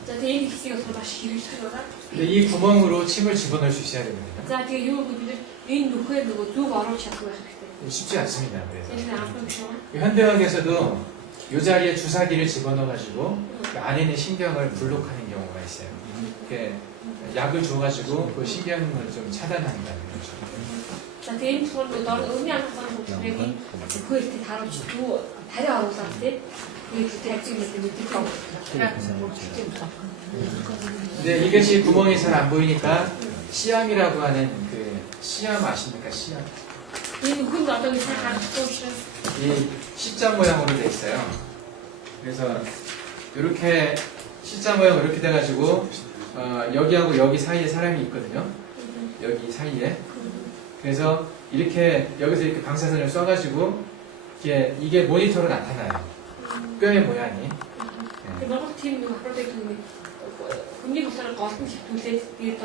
за тэгээд энэ хэсгийг болохоор маш хэрэгжих байгаа. 근데 이 구멍으로 침을 집어넣을 수 있어야 됩니다. За тэгээд юу гэвэл энэ нүхээр нөгөө зүг оруулах чадвар байх хэрэгтэй. 쉽지 않습니다. 그래서 Энэ анхны биш үү? 현대학에서도 이 자리에 주사기를 집어넣어가지고 그 안에 있는 신경을 블록하는 경우가 있어요. 이렇게 약을 줘가지고 그 신경을 좀 차단한다는 거죠. За тэгээд энэ болохоор дор өмнө анхны хүмүүсийн нөхөөрт харуулж дүү тариа оруулаад тий. Тэгээд тавьчих юм гэдэг мэддэг. 근데 이것이 구멍이 잘 안 보이니까 시암이라고 하는 시암 아십니까? 시암. Энэ хүн одоо ингэ сайн харахгүй учраас 이 C자 모양으로 돼 있어요. 그래서 이렇게 C자 모양 이렇게 돼가지고 여기하고 여기 사이에 사람이 있거든요. 여기 사이에. 그래서 이렇게 여기서 이렇게 방사선을 쏴가지고 이게 모니터로 나타나요. 뼈의 모양이. тэгээд Монгол тийм нэг аппарат гэдэг хүний болохоор голдон хөвтүүлээд тэгээд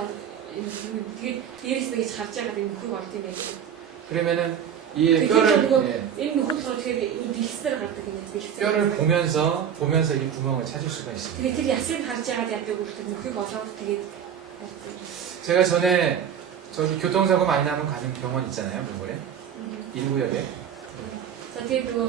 дээрээс нэг харж байгаад энэ нөхөг олд юм байдаг. 그러면은 이 뼈를 энэ нөхөд болохоор тэгээд дэлгэсээр гардаг юм бэлтгэл. 뼈를 보면서 이 구멍을 찾을 수가 있습니다. тэгээд тэр ясыг харж байгаад яадаг үлдэх нөхөг олоод тэгээд 제가 전에 저기 교통사고 많이 나면 가는 병원 있잖아요, 몽골에. 1구역에. за тэгээд нөгөө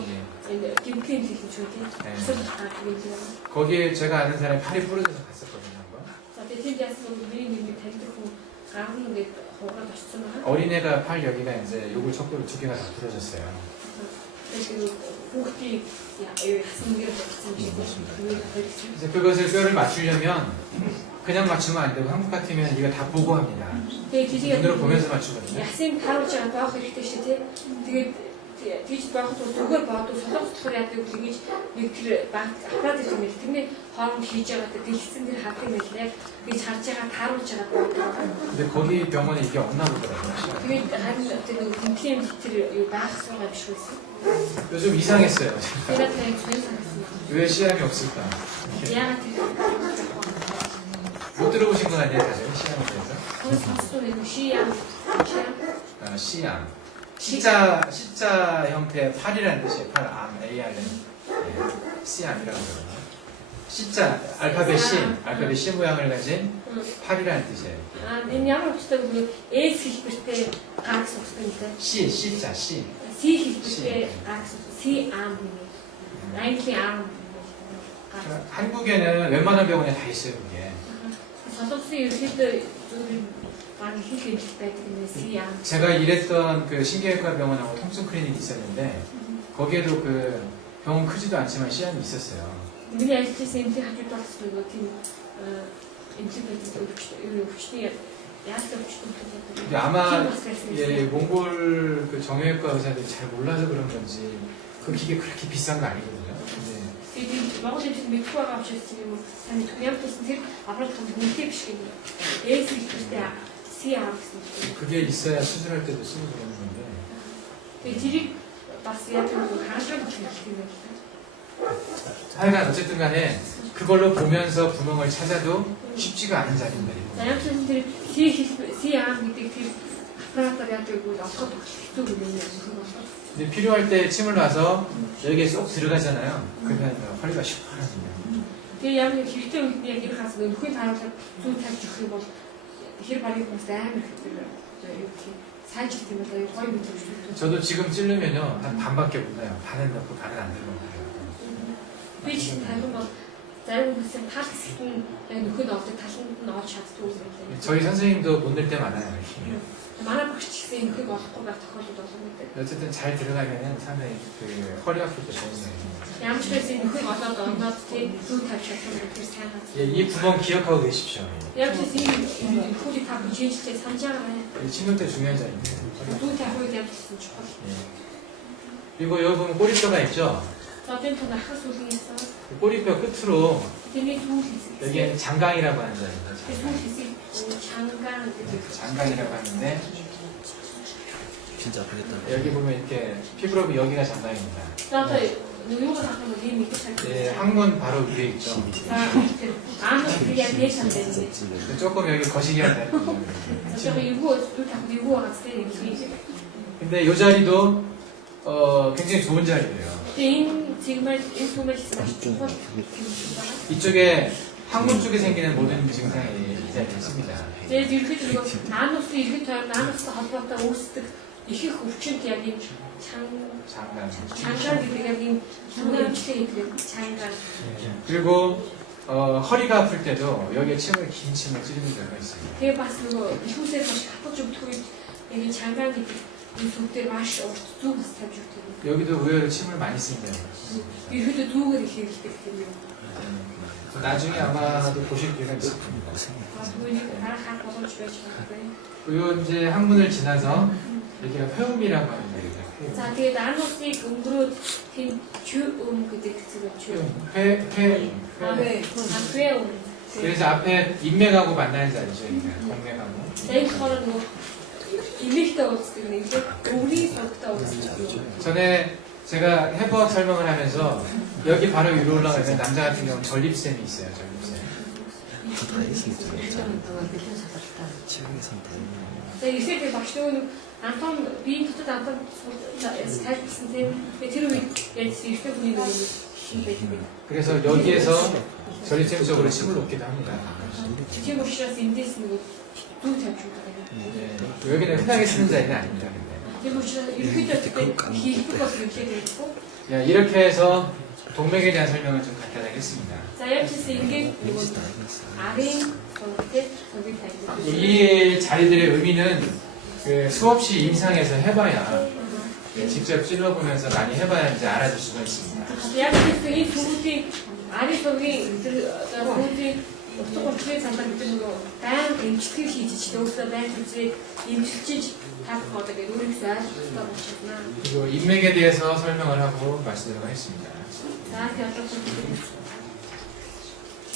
энэ гимклин хийх юм шүү дээ. асар хаадаг юм. 거기에 제가 아는 사람이 팔이 부러져서 갔었거든요, 한번. за тэгээд тэр ясыг миний нэг таньдаг хүн гарна ингээд хуугаад очсон байгаа. 어린애가 팔 여기가 이제 요구 척도로 2개가 다 부러졌어요. тэгээд хүүхдийн ясмгээр болсон юм шиг. 그래서 그것을 뼈를 맞추려면 그냥 맞추면 안 되고 한국 같으면 이거 다 보고 합니다. тэгээд 눈으로 보면서 맞추거든요. ясыг харуулж байгаа баах хэрэгтэй шүү дээ. тэгээд тийч байхад зүгээр бод солонгос тохор яадаг тэгэж нэг тэр аппарат юм л тэрний хооронд хийж байгаа дэлгэцэн дээр хаад юм л яг гэж харж байгаа тааруулж байгаа. 근데 거기 병원에 이게 없나 보더라고요. тэгээд харин тэр нэг гимклин тэр юу баах сургаа биш байсан. 그래서 좀 이상했어요. тэгээд тэр зүйл санагдсан. 왜 시암이 없을까? яагаад тэр 못 들어보신 건 아니에요, 사실 시암에 대해서? 그런 선수들은 시야 시암. C자 형태의 팔이라는 뜻이에요. 팔, 암, ARN. 시암이라고 그러거든요. C자, 알파벳 C 모양을 가진 팔이라는 뜻이에요. энэ ямар утгатай вэ? S хэлбэртэй ганц утгатай. C자, C. C хэлбэртэй ганц C 암 юм. англи 암. 한국에는 웬만한 병원에 다 있어요, 그게. солонгосын ерөнхийдөө 많이 힘들게 байдаг C 암. 제가 일했던 그 신경외과 병원하고 통증 클리닉이 있었는데 거기에도 그 병원 크지도 않지만 시암이 있었어요. миний ажилласан эмчийн хажууд болсон нөгөө тийм эмчийн өвчтний яалтаа өвчтний 근데 아마 몽골 그 정형외과 의사들이 잘 몰라서 그런 건지 그 기계 그렇게 비싼 거 아니거든요. 근데 Тэгээд Монгол эмчид мэдгүй байгаа учраас тийм юм сайн мэдгүй юм гэсэн тэр аппарат хамт үнэтэй биш гэнэ. S хэлбэртэй C 암 гэсэн. 그게 있어야 수술할 때도 쓰고 그러는 건데. Тэгээд тэрийг бас яг нэг хаашаа болох юм байна. 하여간 어쨌든 간에 그걸로 보면서 구멍을 찾아도 쉽지가 않은 자리입니다. За ямар ч юм тэр C-arm гэдэг тэр аппаратаар яадаг бол олоход хэцүү юм юм. 근데 필요할 때 침을 놔서 여기에 쏙 들어가잖아요. 그러면 허리가 시원합니다. Тэгээ яг хэрэгтэй үед яг энэ хаас нөхөй тааруулаад зүү тавьж өгөх юм бол хэр барыг хүмүүс амар хэвээр юу гэх сайн ч тийм бол гоё мэт юм. 저도 지금 찌르면요 한 반밖에 못 나요. 반은 넣고 반은 안 들어가요. Би ч тань бол зарим хүмүүсийн тал хэсэгт нь яг нөхөй 넣어도 таланд нь олж чаддаг юм байна. 저희 선생님도 못 낼 때 많아요. 이렇게. манай багш ч гэсэн нөхөйг олохгүй байх тохиолдол болно гэдэг. 어쨌든 잘 들어가면 상당히 그 허리 아플 때 좋은 거예요. Ямар ч байсан нөхөйг олоод орноод тийм зүү тавьж чадсан гэдэг тэр сайн газ. 예, 이 구멍 기억하고 계십시오. Яг ч гэсэн нөхөйг та бүжиглээ санаж байгаа. 이 침을 때 중요한 자리입니다. Зүү тавих үед яг гэсэн чухал. 예. 그리고 여기 보면 꼬리뼈가 있죠. За одоо энэ ахас сүлгээс 그 꼬리뼈 끝으로 тэрний сүүл хэсэг. 여기는 장강이라고 하는 자리입니다. Тэр сүүл хэсэг 장강 гэдэг. 장강이라고 하는데 진짜 아프겠다. 여기 보면 이렇게 피부로브 여기가 장강입니다. За одоо юугаар хахах юм ийм их цаг. 예, 항문 바로 위에 있죠. За тэр аанаас яг дээш хандсан. 조금 여기 거시기 한다. За яг юу зүү тавих юу байгаа гэдэг юм. 근데 이 자리도 굉장히 좋은 자리예요. Энэ 지금은 энэ сүмэл чухал. 이쪽에 항문 쪽에 생기는 모든 증상이 이 자리에 있습니다. Тэгээд ерөөхдөө нөгөө наануус иргэд тойр наануустай холбоотой үүсдэг их их өвчнөд яг энэ 장강. чангаар гэдэг яг энэ сүмэлжлээ гэдэг чангаар. 그리고 허리가 아플 때도 여기에 침을 긴 침을 찌르는 경우가 있습니다. Тэгээ бас нөгөө ихүүсээр маш хатгаж өгдөг үед яг энэ чангаар гэдэг энэ сүмдэр маш урт зүү бас тавьж өгдөг. 여기도 의외로 침을 많이 씁니다. ерөөхдөө зүүгээр их хэрэглэдэг юм. 나중에 아마도 보실 기회가 있을 겁니다. Түүнийг дараа хаах боломж байж магадгүй. 그리고 이제 항문을 지나서 여기가 회음이라고 하는 자리입니다. За тэгээд аануусыг өнгөрөөд тийм чүм гэдэг зүйл чүм. 회. 그래서 앞에 인맥하고 만나는 자리죠. 여기가 공맥하고. Энэ болохоор нөгөө имэгтэй уулздаг нэг л өврийн согтой уулздаг. 전에 제가 해부학 설명을 하면서 여기 바로 위로 올라가면 남자 같은 경우는 전립선이 있어요. 전립선. 다 있으니까 지역에선 다 За ихтэй багш нөгөө антон биеийн дотор антон тайлбарсан тийм тэр үед яг ихтэй хүний нэг шин байдаг. 그래서 여기에서 전립선 쪽으로 침을 놓기도 합니다. Тийм учраас эндээс нөгөө зүү тавьж өгдөг. 예, 여기는 흔하게 쓰는 자리는 아닙니다. 근데. Тийм учраас ерөөхдөө хийх бас хэрэгтэй байхгүй. 야, 이렇게 해서 동맥에 대한 설명을 좀 간단하게 했습니다. За яг ч гэсэн ингээд нөгөө арын сонголтыг сонгож тавьдаг. 이 자리들의 의미는 그 수없이 임상에서 해봐야 직접 찔러보면서 많이 해봐야 이제 알아줄 수가 있습니다. Яг гэсэн энэ сүмүүдийн арын согийн тэр сүмүүдийн утга учирыг санаад гэдэг нөгөө байн эмчилгээ хийж өөрсдөө байн үзээ эмчилж таах одоо гэдэг өөрөөсөө ойлгохтой болчихно. 그리고 인맥에 대해서 설명을 하고 말씀드리고 했습니다. За тэгээд одоо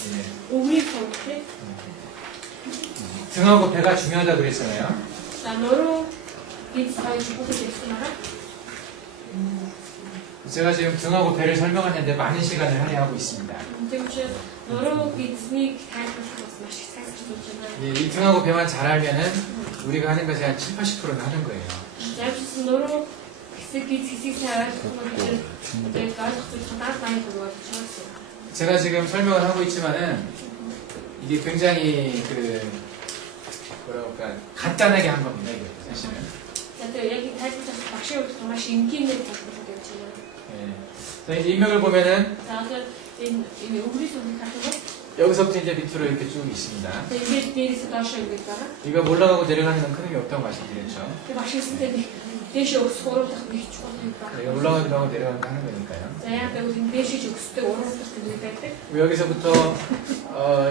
예. өврийн сонголт. 등하고 배가 중요하다고 그랬잖아요. За нуруу бид хоёр бүгд хэлсэн байгаа. 제가 지금 등하고 배를 설명하는데 많은 시간을 할애하고 있습니다. Тийм учраас нуруу биднийг тайлбарлах бас маш их цаг зарцуулж байна. 예, 이 등하고 배만 잘 알면은 우리가 하는 것이 한 7, 80%는 하는 거예요. Яг ч нуруу хэсэг хэсгийг сайн ойлгох нь тэгээд ойлгох зүйл надад байна гэж бодож байна. 제가 지금 설명을 하고 있지만은 이게 굉장히 그 뭐랄까 간단하게 한 겁니다. 이게 사실은. За тэгээд яг тайлбарлах багшийн хувьд маш энгийнээр тайлбарлах гэж байна. 예. 자 이제 인맥을 보면은 За одоо энэ өврийн сүмийг харах 여기서부터 이제 밑으로 이렇게 쭉 있습니다. Тэгээд дээрээс доошоо ингэж байгаа. 이거 올라가고 내려가는 건 큰 의미 없다고 말씀드렸죠. Тэгээд багш хэлсэнтэй дээшээ өсөх уруудах нэг чухал юм байна. 이거 올라가기도 하고 내려가기도 하는 거니까요. За яг энэ дээшээ өсөхтэй уруудах гэдэг байдаг. 여기서부터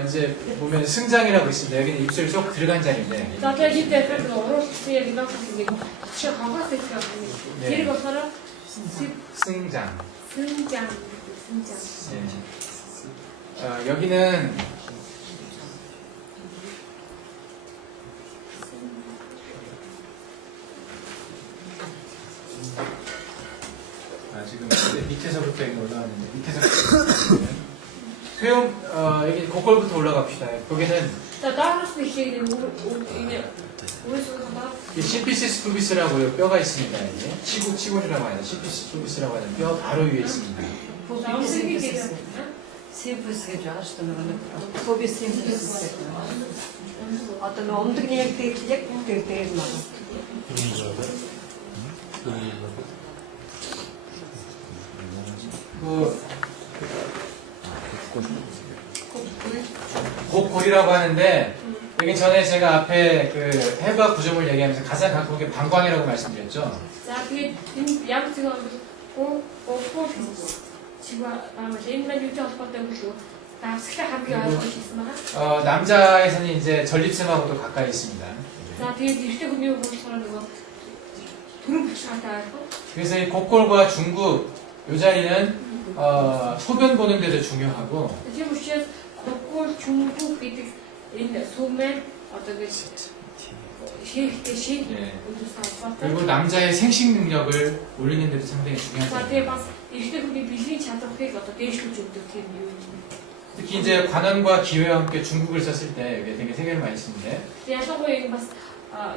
이제 보면 승장이라고 있습니다. 여기는 입술이 쏙 들어간 자리인데. За тэгээд энэ дээр нэг уруудсан яг нэг нэг чи хагас их байна. Тэр болохоор 승장. 승장. 예. 여기는 지금 밑에서부터 올라왔는데 밑에서 여기 곡골부터 올라갑시다. 거기는 자, 따라서 이렇게 오른쪽에 가봐. 시피시스 푸비스라고요. 뼈가 있습니다. 이게 치골이라고 하는 시피시스 푸비스라고 하는 뼈 바로 위에 있습니다. Симпус гэж байгаа шүү дээ. Фоби симпус гэдэг. Одоо нэг өмдөг яг тэгээд маа. 곡골이라고 하는데 여기 전에 제가 앞에 그 해부학 구조물 얘기하면서 가장 갖고 온 게 방광이라고 말씀드렸죠. 자, 그게 양 지금 지금 아마 옛날 유지 어떻게 보고 나 스킬 하기 알고 있으면 남자에서는 이제 전립선하고도 가까이 있습니다. 자, 되게 이렇게 보면 보는 거 두루 붙여놨다. 그래서 이 곡골과 중국 이 자리는 소변 보는 데도 중요하고 지금 시에 걷고 중국 이렇게 있는 소매 어떤 게 시시 그리고 남자의 생식 능력을 올리는 데도 상당히 자, 중요합니다. 되게 봤 이렇게 보면 비즈니 차트가 어떤 대시로 좀 이렇게 특히 이제 관원과 기회와 함께 중국을 썼을 때 여기 되게 세계를 많이 쓰는데 대해서 보면 봤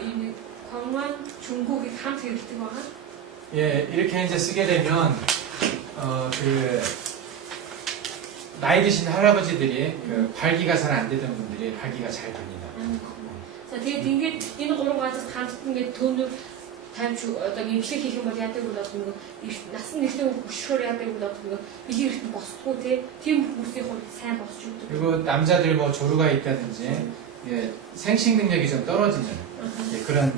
이 광원 중국이 함께 이렇게 되고 예 이렇게 이제 쓰게 되면 그 나이 드신 할아버지들이 그 발기가 잘 안 되던 분들이 발기가 잘 됩니다. 자, 되게 딩게 이는 그런 거 같아서 간단하게 돈을 단주 어떤 임시 기금을 해야 되고 같은 거, 낯선 일정 구시를 해야 되고 같은 거, 이게 이렇게 벗고 팀 무슨 걸 사야 벗죠. 그리고 남자들 뭐 조루가 있다든지 예, 생식 능력이 좀 떨어지는 예, 그런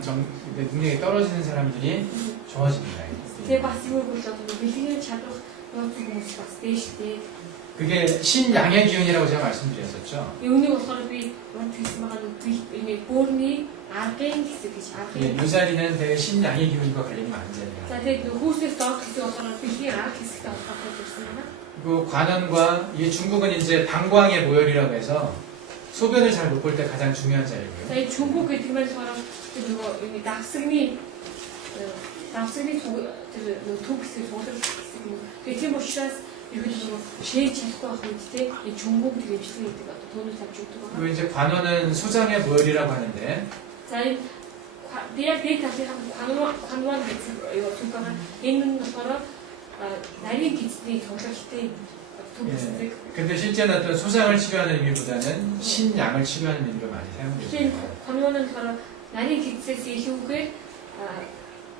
능력이 떨어지는 사람들이 좋아집니다. 제가 봤을 때 비즈니 차트 어떤 거 봤을 때 그게 신양의 기운이라고 제가 말씀드렸었죠. 용이 어서비 어떻게 말하는 그 보름이 아르겐티스 예, 이 자리는 되게 신양의 기운과 관련이 많은 자리예요. 자, 그 호스에서 그 어떤 비즈니 아르겐티스가 어떻게 됐습니까? 그 관원과 이 중국은 이제 방광의 모혈이라고 해서 소변을 잘 못 볼 때 가장 중요한 자리고요. 자, 이 중국의 디멘션은 그리고 여기 낙승이 독스 조절 그게 뭐 시라스 이렇게 제일 자주가 하고 있을 때 중국 되게 비슷한 것 같아. 돈을 잘 주고. 그리고 이제 관원은 수장의 모혈이라고 하는데 자, 내가 다시 한 관원 이거 조건은 있는 것처럼 날이 기준이 정말 기대. 예, 근데 실제는 어떤 수상을 치료하는 의미보다는 신양을 치료하는 의미로 많이 사용되죠. 관원은 저런 날이 기준에서 이후에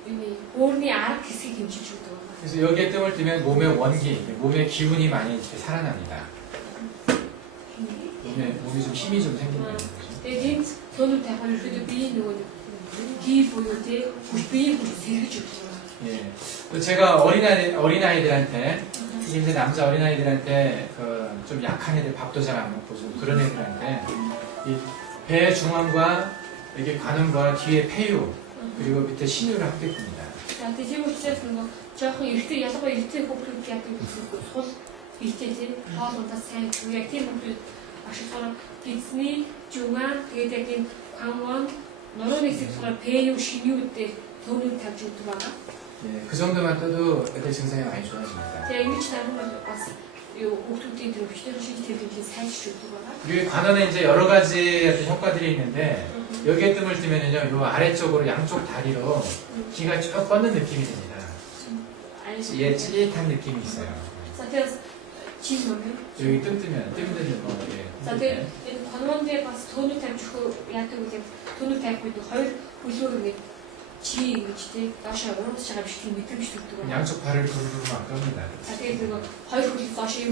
이미 오른이 아르키스 김치 주도. 그래서 여기에 뜸을 뜨면 몸의 원기, 몸의 기운이 많이 이렇게 살아납니다. 몸에 좀 힘이 좀 생긴다는 거죠. 대신 돈을 대하는 그도 비는 기 보일 때 비는 세게 주고. 예. 또 제가 어린아이들한테 특히 이제 남자 어린아이들한테 좀 약한 애들 밥도 잘 안 먹고 좀 그런 애들한테 이 배 중앙과 여기 관음과 뒤에 폐유 그리고 밑에 신유를 함께 풉니다. 자, 대지고 시작하는 거 저거 이렇게 야서가 이렇게 호흡을 이렇게 손 밑에지 하원다 생 주에 팀을 아시처럼 디즈니 중앙 되게 되게 광원 너런 있을 배유 신유 때 돈을 다 주더라. 예, 그 정도만 떠도 애들 증상이 많이 좋아집니다. 제가 이미 지나가면 봤어. 요 옥토띠 들어 비슷한 되게 살지 주더라. 그리고 관원에 이제 여러 가지 어떤 효과들이 있는데 여기에 뜸을 뜨면요, 요 아래쪽으로 양쪽 다리로 기가 쭉 뻗는 느낌이 듭니다. 예, 찌릿한 느낌이 있어요. 상태에서 지면 여기 뜸 뜨는 거 예. 상태 관원대에 가서 돈을 다 주고 야도 이제 돈을 다 있고 헐 보시면 지 위치에 다시 알아서 제가 비슷한 느낌이 들더라고요. 양쪽 발을 두루두루 막 끕니다. 상태 그거 헐 보시 다시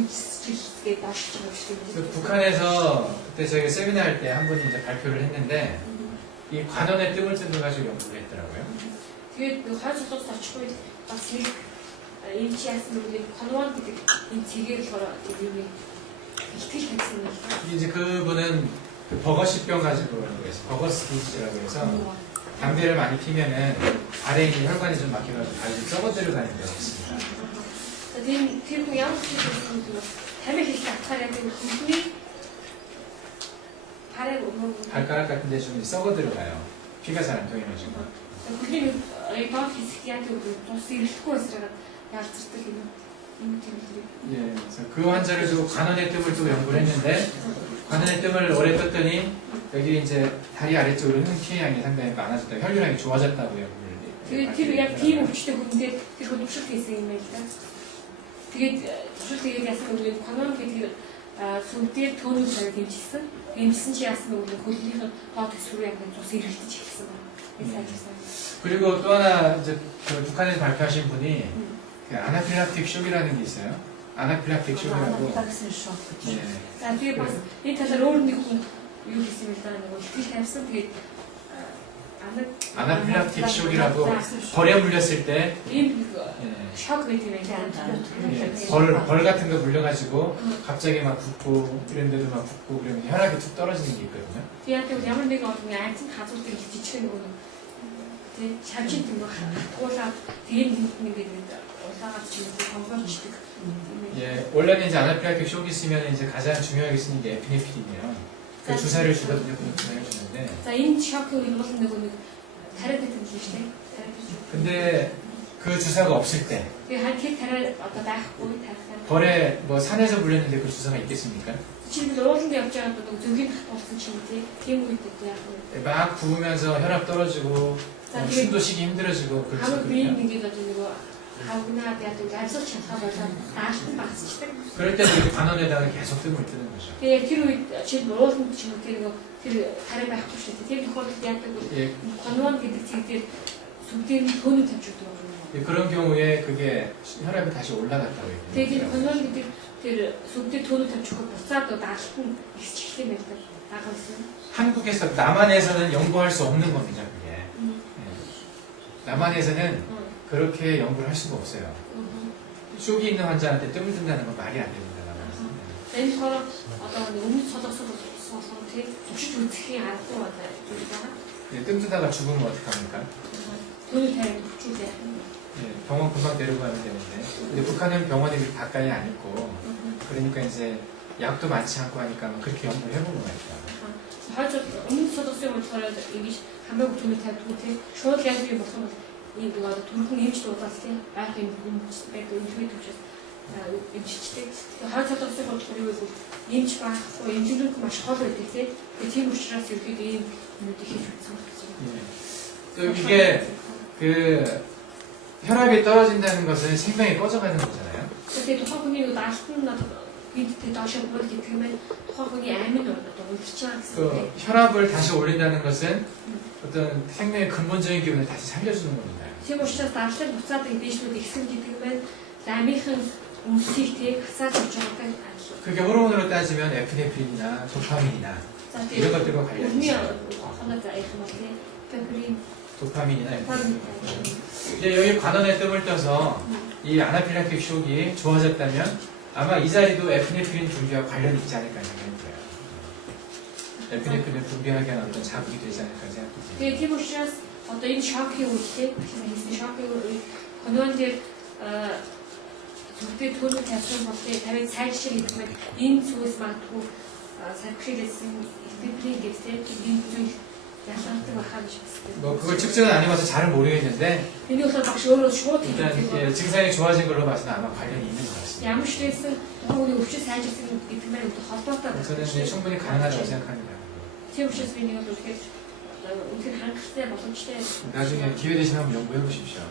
이게 다시 제가 비슷한 북한에서 그때 저희가 세미나 할 때 한 분이 이제 발표를 했는데 이 관원의 뜸을 뜯어 가지고 연구를 했더라고요. тэгээд хойш цус очихгүй бас нэг энэ чи яасан бэ гэдэг 관원 гэдэг энэ цэгээр болохоор тийм ихтгэл тавьсан юм байна. 이제 그분은 그 버거시병 가지고 그런 거예요. 버거스 디지라고 해서 담배를 많이 피면은 아래에 있는 혈관이 좀 막혀가지고 발이 썩어 들어가는 경우가 있습니다. тэр хүн ямар ч зүйл тамир хийх атгаар яг хүний 발에 발가락 같은 데 좀 썩어 들어가요. 피가 잘 안 통해가지고. хүний 이 бод хэсэг яг тус ирэхгүй байсараа ялцдаг юм. 예, 그래서 그 환자를도 관원의 뜸을 또 연구를 했는데 관원의 뜸을 오래 떴더니 여기 이제 다리 아래쪽으로 피해량이 상당히 많아졌다, 혈류량이 좋아졌다고요. тэр яг тийм өвчтэй хүндээ тэр хөдөлгөөлт хийсэн юм байна л да. Тэгээд хөдөлгөөлт яасан үг канон гэдэг сүнтээр төөнөөр тавьж дэмжсэн. Дэмжсэн чи яасан үг хөлнийх нь тоо төсвөр яг цус эргэлдэж эхэлсэн байна. ეს ажилласан. 그리고 또 하나 이제 그 북한에서 발표하신 분이 그 아나필락틱 쇼크라는 게 있어요. 아나필락틱 쇼크라고. Таксын шок гэж. 예. За тэгээд бас энэ талаар өөр нэг хүн юу хийсэн юм даа нэг ихтгэл тавьсан. Тэгээд 아나필락틱 쇼크라고 벌에 물렸을 때 ийм шок гэдэг юм байна. 벌 같은 거 물려가지고 갑자기 막 붓고 이런데도 막 붓고 그러면 혈압이 툭 떨어지는 게 있거든요. Тэгээд ямар нэг олон айцын хазуулдаг жижиг нэг тэг шавжин юм хатгуулаад тэгээд нэг улаагаад ч юм уу конфорчдаг. 예, 원래는 이제 아나필락틱 쇼크 있으면 이제 가장 중요하게 쓰는 게 에피네프린이에요. 그 주사를 주거든요. 그 주사를 주는데. За энэ шокыг бол нэг тариад гэдэг юм шүү дээ. 근데 그 주사가 없을 때 Тэгээд 한 тэр тариад одоо байхгүй тарихтаа. 벌에 뭐 산에서 물렸는데 그 주사가 있겠습니까? 지금 ууланд явж байгаа нэг зөвгийн хатуулсан чинь тийм үед гэдэг яг нь. 막 부으면서 혈압 떨어지고 За 숨도 쉬기 힘들어지고 хамаг биеийн 그렇거든요. ингээд одоо нэг хавгнаад яг нэг амьсгалж чадхаа болоод даалт нь багасчдаг. 그럴 때도 이 관원에다가 계속 뜸을 뜨는 거죠. Тэгээд тэр үед чинь ууланд ч юм уу тэр тариад байхгүй шүү дээ. Тэр тохиолдолд яадаг вэ? 예, конвон гэдэг цэг дээр сүмдээр төөнөд тавьж өгдөг юм. 예, 그런 경우에 그게 혈압이 다시 올라갔다고 해요. Тэгээд конвон гэдэг тэр сүмдээр төөнөд тавьж өгөх буцаад даалт нь ихсэж эхлэх юм байна. Дагавсан. 한국에서 남한에서는 연구할 수 없는 겁니다. 그게. 예. 남한에서는 그렇게 연구를 할 수가 없어요. 쇼기 있는 환자한테 뜸을 든다는 건 말이 안 됩니다. 남한에서는. Энэ болохоор одоо нэг өмнө цолоосоо сонссон тийм төвшиж үзэхийн аргагүй байна. 예, 뜸 뜨다가 죽으면 어떡합니까? 돈을 다 붙이대. 예, 병원 금방 데리고 가면 되는데. 근데 북한은 병원이 가까이 안 있고, 그러니까 이제 약도 많지 않고 하니까 그렇게 연구를 해본 거예요. Хойч өмнө цолоосын болохоор ингэж хамаагүй төлөв тавьдгүй тийм шууд яг юм болох юм. Ийм нэг одоо түрхэн эмч дуудаас тийм байх юм байдаг үнэхээр төвчөөс эмччдэг. Тэгээ хойч цолоосын болохоор юу вэ? Эмч байхгүй, эмчнүүд маш хол байдаг тийм. Тэгээ тийм учраас ерөөд ийм юмнуудыг хийж үзсэн гэж байна. 예. 또 이게 그 혈압이 떨어진다는 것은 생명이 꺼져가는 거잖아요. Тэгээ тухайн хүний даалт нь бидтэй доошо бүр гэтгэмээ тухайн хүний амин одоо үлдчихэж байгаа гэсэн. 그 혈압을 다시 올린다는 것은 어떤 생명의 근본적인 기운을 다시 살려주는 겁니다. Тийм учраас даалгыг буцаад дээшлүүд ихсэн гэдэг нь амийнхан өмсгийг тий хасааж авч байгаатай адил. 그게 호르몬으로 따지면 에피네프린이나 도파민이나 За 이런 тийм 것들과 관련이 хүний 있어요. хоног аях юм тий. Фабрин 도파민이나 에피네프린. 이제 여기 관원에 뜸을 떠서 이 아나필락틱 쇼크가 좋아졌다면 아마 이 자리도 에피네프린 분비와 관련이 있지 않을까 생각이 들어요. 에피네프린을 분비하게 하는 어떤 자극이 되지 않을까 생각합니다. тэгээ тийм учраас одоо энэ шокийн үед тий хийсэн шокийн үед конвон дээр зүгтээ төлөв тавьсан бол тий тавиад сайжрах гэдэг нь энэ зүйлс магадгүй сархилсэн эпидемийн гэдэг тий энэ зүйл ялгаатай байхаа гэж байна. 뭐 그걸 측정은 안 해봐서 잘은 모르겠는데 Энийг болохоор багш өөрөө шууд 일단 예, 증상이 좋아진 걸로 봐서는 아마 관련이 있는 것 같습니다. ямар ч байсан тухайн өвчин сайжирсан гэдэг нь холбоотой байна. 저는 이제 충분히 가능하다고 생각합니다. Тийм учраас би нэг бол үнэхээр үнэхээр хангалттай боломжтой. 나중에 기회 되시면 한번 연구해 보십시오.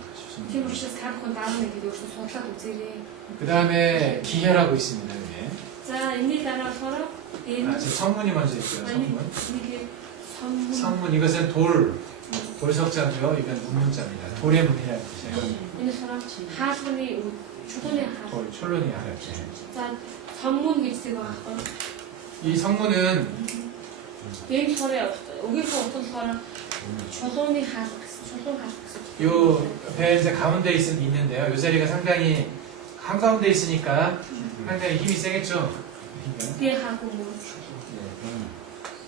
Тийм учраас та бүхэн дараа нэг гэдэг өөрсдөө судлаад үзээрэй. 그 다음에 기혈하고 있습니다. 여기. За энэний дараа болохоор энэ 지금 성문이 먼저 있고요. 성문. нэг 선문 성문 이것은 돌석자고요. 이건 문문자입니다. 돌의 문이라는 뜻이에요. энэ болохоор хаалганы чулууны хаалга. 돌, 촐론이 하죠. За 선문 гэж зэг байгаа байхгүй. 이 성문은 Энэ болохоор өгийнхөө утга болохоор чулууны хаалга гэсэн. чулуун хаалга гэсэн. 요 배 이제 가운데 있는데요. 요 자리가 상당히 한가운데 있으니까 상당히 힘이 세겠죠. 배하고 뭐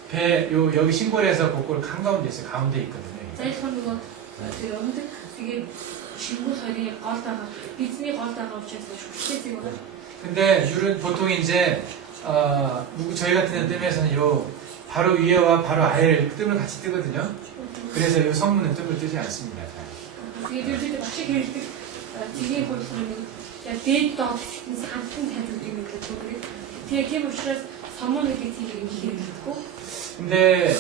배 여기 신골에서 복골 한가운데 있어요. 가운데 있거든요. за энэ нөгөө тэр өндөр тэгээд шингүү хоёрын гол дагаа бидний гол дагаа учраас хүчтэй зэг байгаа. 근데 율은 보통 이제 저희 같은 뜸에서는 요 바로 위에와 바로 아래를 뜸을 같이 뜨거든요. 그래서 요 성문은 뜸을 뜨지 않습니다. Тэгээд юу гэдэг багш хэлдэг зэгийн хөлсөнд яг дээд доод хэсгээс хамтан тавьдаг юм гэдэг төгрөг. Тэгээ тийм учраас сомон гэдэг зүйлийг юм хэрэглэхгүй. 근데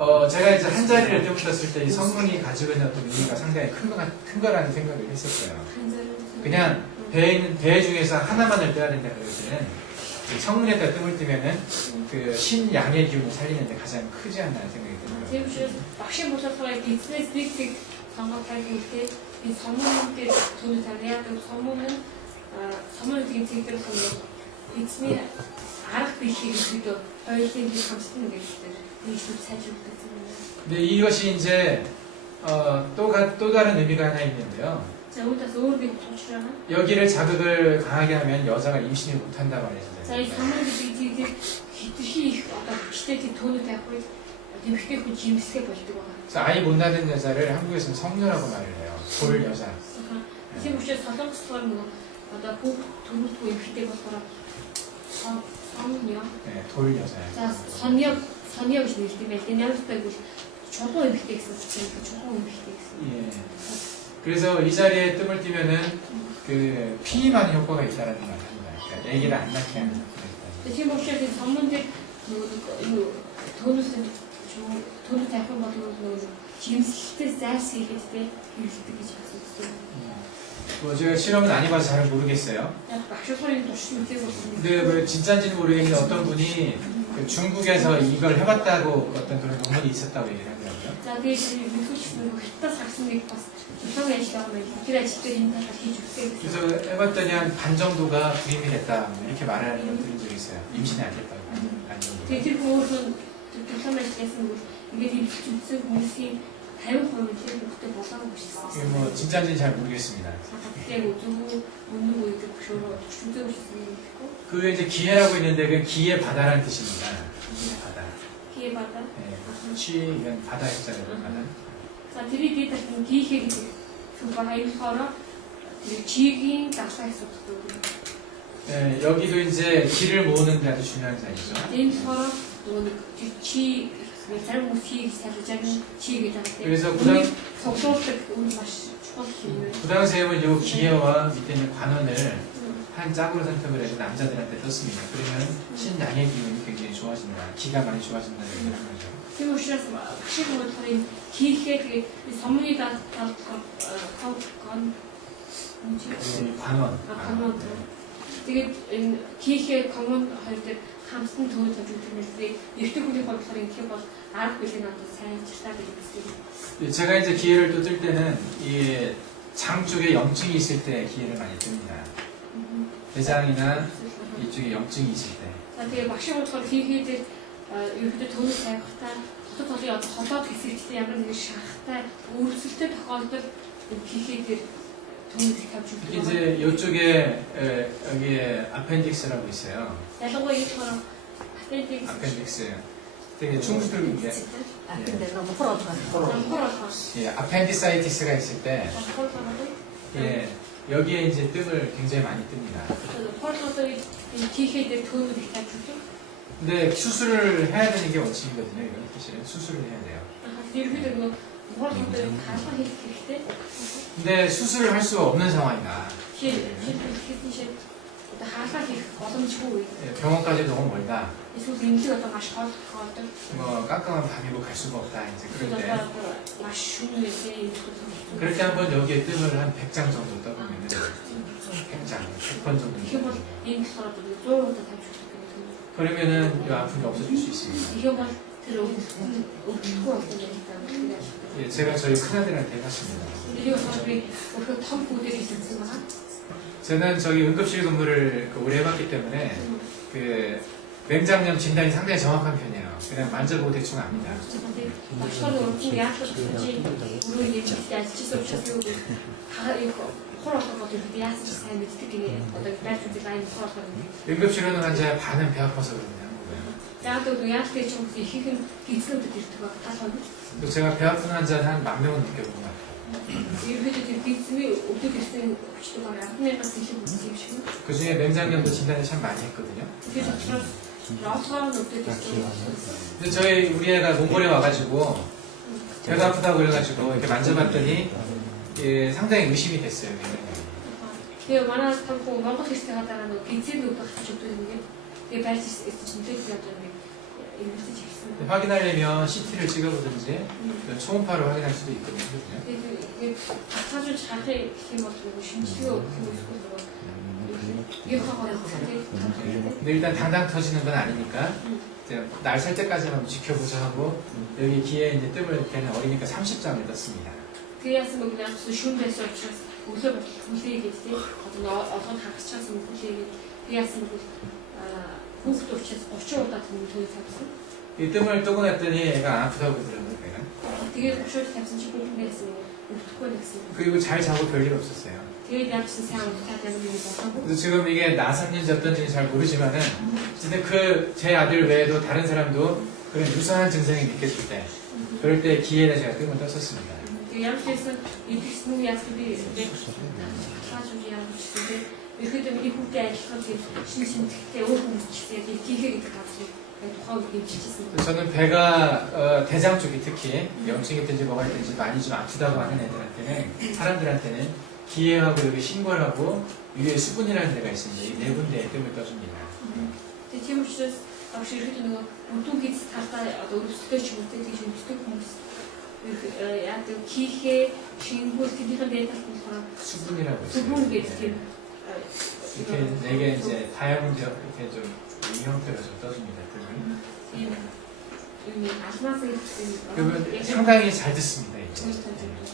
제가 이제 한 자리를 떼붙였을 때 이 성문이 가지고 있는 어떤 의미가 상당히 큰 거라는 생각을 했었어요. 그냥 배 중에서 하나만을 떼야 된다 그럴 때는 그 성문에다 뜸을 띄면은 그 신양의 기운을 살리는데 가장 크지 않나 생각이 들어요. Тийм учраас багшийн бодлохоор бизнес нэг зэг сонгох хэрэгтэй. Би сомон дээр төлөв тавья. Сомон нь сомонгийн зэг дээр эзний арга биелхийг ихэд хоёулын нэг хамтдан гэдэг нэг зүйл сайжруулдаг юм. 근데 이것이 이제 또 다른 의미가 하나 있는데요. 자, 우리가 서울비 도출하나? 여기를 자극을 강하게 하면 여자가 임신을 못한다 말이죠. 자, 이 사람들이 이제 히트히 어떤 시대의 돈을 대고 이렇게 그 짐스게 버리고 와. 그래서 아이 못 낳는 여자를 한국에서는 성녀라고 말을 해요. 돌 여자. 지금 혹시 사정스러운 뭐 어떤 복 돈을 또 이렇게 버서라. 성녀. 네, 돌 여자예요. 자, 선녀 시 이렇게 될 때는 빼고 조금 이렇게 있었어요. 조금 이렇게 있어요. 예. 그래서 이 자리에 뜸을 띄면은 그 피임하는 효과가 있다는 걸 합니다. 그러니까 아기를 안 낳게 하는 효과가 있다. 지금 혹시 그 전문들 돈을 대고 뭐 짐스트 자스 이렇게 때 이렇게 있었어요. 뭐 제가 실험은 안 해봐서 잘 모르겠어요. 근데 뭐 진짜인지는 모르겠는데 어떤 분이 그 중국에서 이걸 해봤다고 어떤 그런 논문이 있었다고 얘기를 하더라고요. 자, 그 미국 친구 그때 작성이 봤어. 이상하게 시작하면 그래 직접 인터넷 해줄게. 그래서 해봤더니 한 반 정도가 불임이 됐다 뭐 이렇게 말하는 걸 들은 적이 있어요. 임신이 안 됐다고. 반 정도. 되게 그거는 이상하게 시작했으면 이게 진짜 공식 다양한 제일 그때 뭐 하고 싶어. 이게 뭐 진짜인지는 잘 모르겠습니다. 그때 뭐 두고 먹는 거 이렇게 별로 진짜 싶고. 그 이제 기회라고 있는데 그 기회 바다라는 뜻입니다. 기회 바다. 기회 받아. 네, 취는 바다 했잖아요. 바다. 자, 들이 같은 기회 그거 하이퍼라 지긴 다사했었고. 네, 여기도 이제 기를 모으는 데 아주 중요한 자리죠. 인퍼라 또 지 잘못 티 사주자는 지기다. 그래서 구당세음은 요 기회와 밑에 있는 관원을 한 짝으로 선택을 해서 남자들한테 떴습니다. 그러면 신양의 기운이 굉장히 좋아진다. 기가 많이 좋아진다는 얘기를 하는 거죠. 지금 실에서 시골을 타린 기회 선물이 다 뭐지? 관원. 관원. 되게 기회 관원 할때 хамтан төвөд тавьдаг эртний хүний бодлоор ингэх бол арга билээ надад сайн чиртаа гэдэг. 제가 이제 기회를 또 뜰 때는 이 장 쪽에 염증이 있을 때 기회를 많이 뜹니다. 대장이나 이쪽에 염증이 있을 때. 자, тэгээ багшийн болохоор хийгээд ерөөдөө төвөд тавихтаа хотод толын холоод хэсэгтээ ямар нэгэн шахахтай өөрсөлтөд тохиолдол хийгээд төвөд тавьж өгдөг. 이제 이쪽에 여기에 아펜딕스라고 있어요. ялангуяа их болохоор 아펜딕스. 되게 충분히 이게 근데 너무 풀어서. 예, 아펜디사이티스가 있을 때 예, 여기에 이제 뜸을 굉장히 많이 뜹니다. 근데 수술을 해야 되는 게 원칙이거든요. 이건 사실은 수술을 해야 돼요. 근데 수술을 할 수가 없는 상황이다. 예, 병원까지 너무 멀다. 뭐 깜깜한 밤이고 갈 수가 없다. 이제 그럴 때 그럴 때 한번 여기에 뜸을 한 100장 정도 떠보면 100장, 100번 정도. 그러면은 이 아픔이 없어질 수 있습니다. 예, 제가 저희 큰아들한테 해봤습니다. 저는 저기 응급실 근무를 오래 해봤기 때문에 그 맹장염 진단이 상당히 정확한 편이에요. 그냥 만져보고 대충 압니다. 응급실 오는 환자의 반은 배 아파서 그러냐. 그래서 제가 배 아픈 환자는 한 10,000명은 느껴본 것 같아요. 그 중에 맹장염도 진단을 참 많이 했거든요. 근데 우리 애가 몽골에 와가지고 배가 아프다고 그래가지고 이렇게 만져봤더니 예, 상당히 의심이 됐어요. Тэгээ манай тамху Монгол хэлтэй гадаараа нэг гизээ үг багч өгдөг юм гээ. Тэгээ байрч ирсэн чинь тэр одоо нэг инвестиц хийсэн. 확인하려면 CT를 찍어보든지 초음파로 확인할 수도 있거든요. 그죠? Тэгээ хатгаажуулж харахыг гэх юм бол нэг шинжилгээ өгөх юм эсвэл нөгөө 유화가 근데 일단 당당 터지는 건 아니니까 이제 날 살 때까지만 지켜보자 하고 여기 귀에 이제 뜸을 때는 어리니까 30장을 떴습니다. 그래서 뭐 그냥 쉬운 데서 өглөө хүлээгээд тийм одоо олгоод хагасчаас хүлээгээд яасан бол хүүхд учраас 30 удаа төлөв тавьсан. 이 뜸을 뜨고 났더니 애가 아프다고 그러더라고요. 걔가. Тэгээд 30 удаа тавьсан чи хүүхдээс өвдөхгүй гэсэн. 그리고 잘 자고 별일 없었어요. Тэгээд явсан сайн удаа 되는 게 болоогүй. 그래서 지금 이게 나상인지 어떤지는 잘 모르지만은 어쨌든 그 제 아들 외에도 다른 사람도 그런 유사한 증상이 느꼈을 때 그럴 때 귀에다 제가 뜸을 떴었습니다. Тэгээд ямар ч байсан идэвхсэн үе яасан би хаажуу яах вэ? Ихэд миний хүүхдээ ажиллахад шин тэгтээ өөр хүмүүс ч гэсэн тийхээ гэдэг газрыг тухайн үед дэмжижсэн. 저는 배가 대장 쪽이 특히 염증이 있든지 뭐가 있든지 많이 좀 아프다고 하는 애들한테는 사람들한테는 기회하고 여기 신골하고 위에 수분이라는 데가 있습니다. 이 네 군데에 뜸을 떠줍니다. Тэгээд тийм учраас ихэд нөгөө бүдүүн хийц талдаа одоо өрөвсөлтөө ч юм уу тэгж өмсдөг хүмүүс яа гэдэг хийхээ шингүүл тэднийхэн дээр талд болохоор 수분이라고 수분 있어요. гэдэг тийм 이렇게 네 개 이제 다이아몬드 이렇게 좀 이 형태로 좀 떠줍니다. 뜸을. тийм алмаас гэдэг 그러면 상당히 잘 듣습니다. 이제.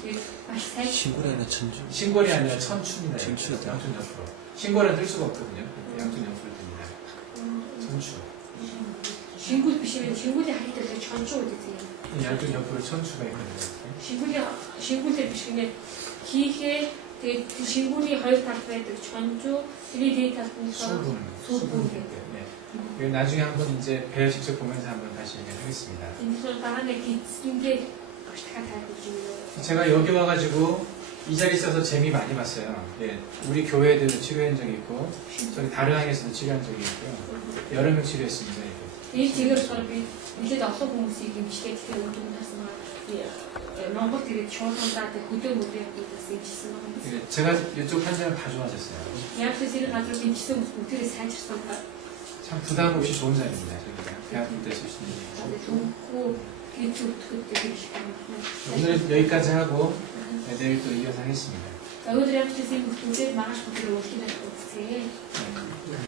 тэгээд маш сайн 신골이 아니라 천주. 신골이 아니라 천추입니다. 천추. 양쪽 옆으로. 신골은 뜰 수가 없거든요. 양쪽 옆으로 듭니다. 천추. шингүүл биш юм шингүүлийн харьцаа чончуу гэдэг юм. 양쪽 옆으로 천추가 있거든요. шингүүлээр биш гинэ хийхээ тэгээд шингүүлийн хоёр талд байдаг чончуу тэрний дээд талд нь 수분 гэдэг. 네. 그리고 나중에 한번 이제 배 직접 보면서 한번 다시 얘기하겠습니다. энэ дараа нэг эцгингээ авч дахиад тайлбарж өгнө. 제가 여기 와가지고 이 자리 있어서 재미 많이 봤어요. 예, 우리 교회들도 치료한 적이 있고 저기 다르항에서도 치료한 적이 있고요. 여러 명 치료했습니다. Энэ чигээр болохоор би нэлээд олон хүмүүсийг имжлээ тэгэхээр өдөр тасан Монгол тэгээд шуулгандаа хөдөө мөдөө явуулсан имжсэн байгаа юм. 예, 제가 이쪽 환자는 다 좋아졌어요. Яг л зэрэг газар имжсэн хүмүүс бүгдээ сайжирсан ба. 참 부담 없이 좋은 자리입니다. 저희가 배 아플 때 쓸 수 있는. Түнхүү гэж өгдөгтэй гэж байна. 오늘은 여기까지 하고 내일 또 이어서 하겠습니다. Өнөөдөр яг ч гэсэн бүгдээ маргааш бүгдээ өөрчлөлт өгсөн.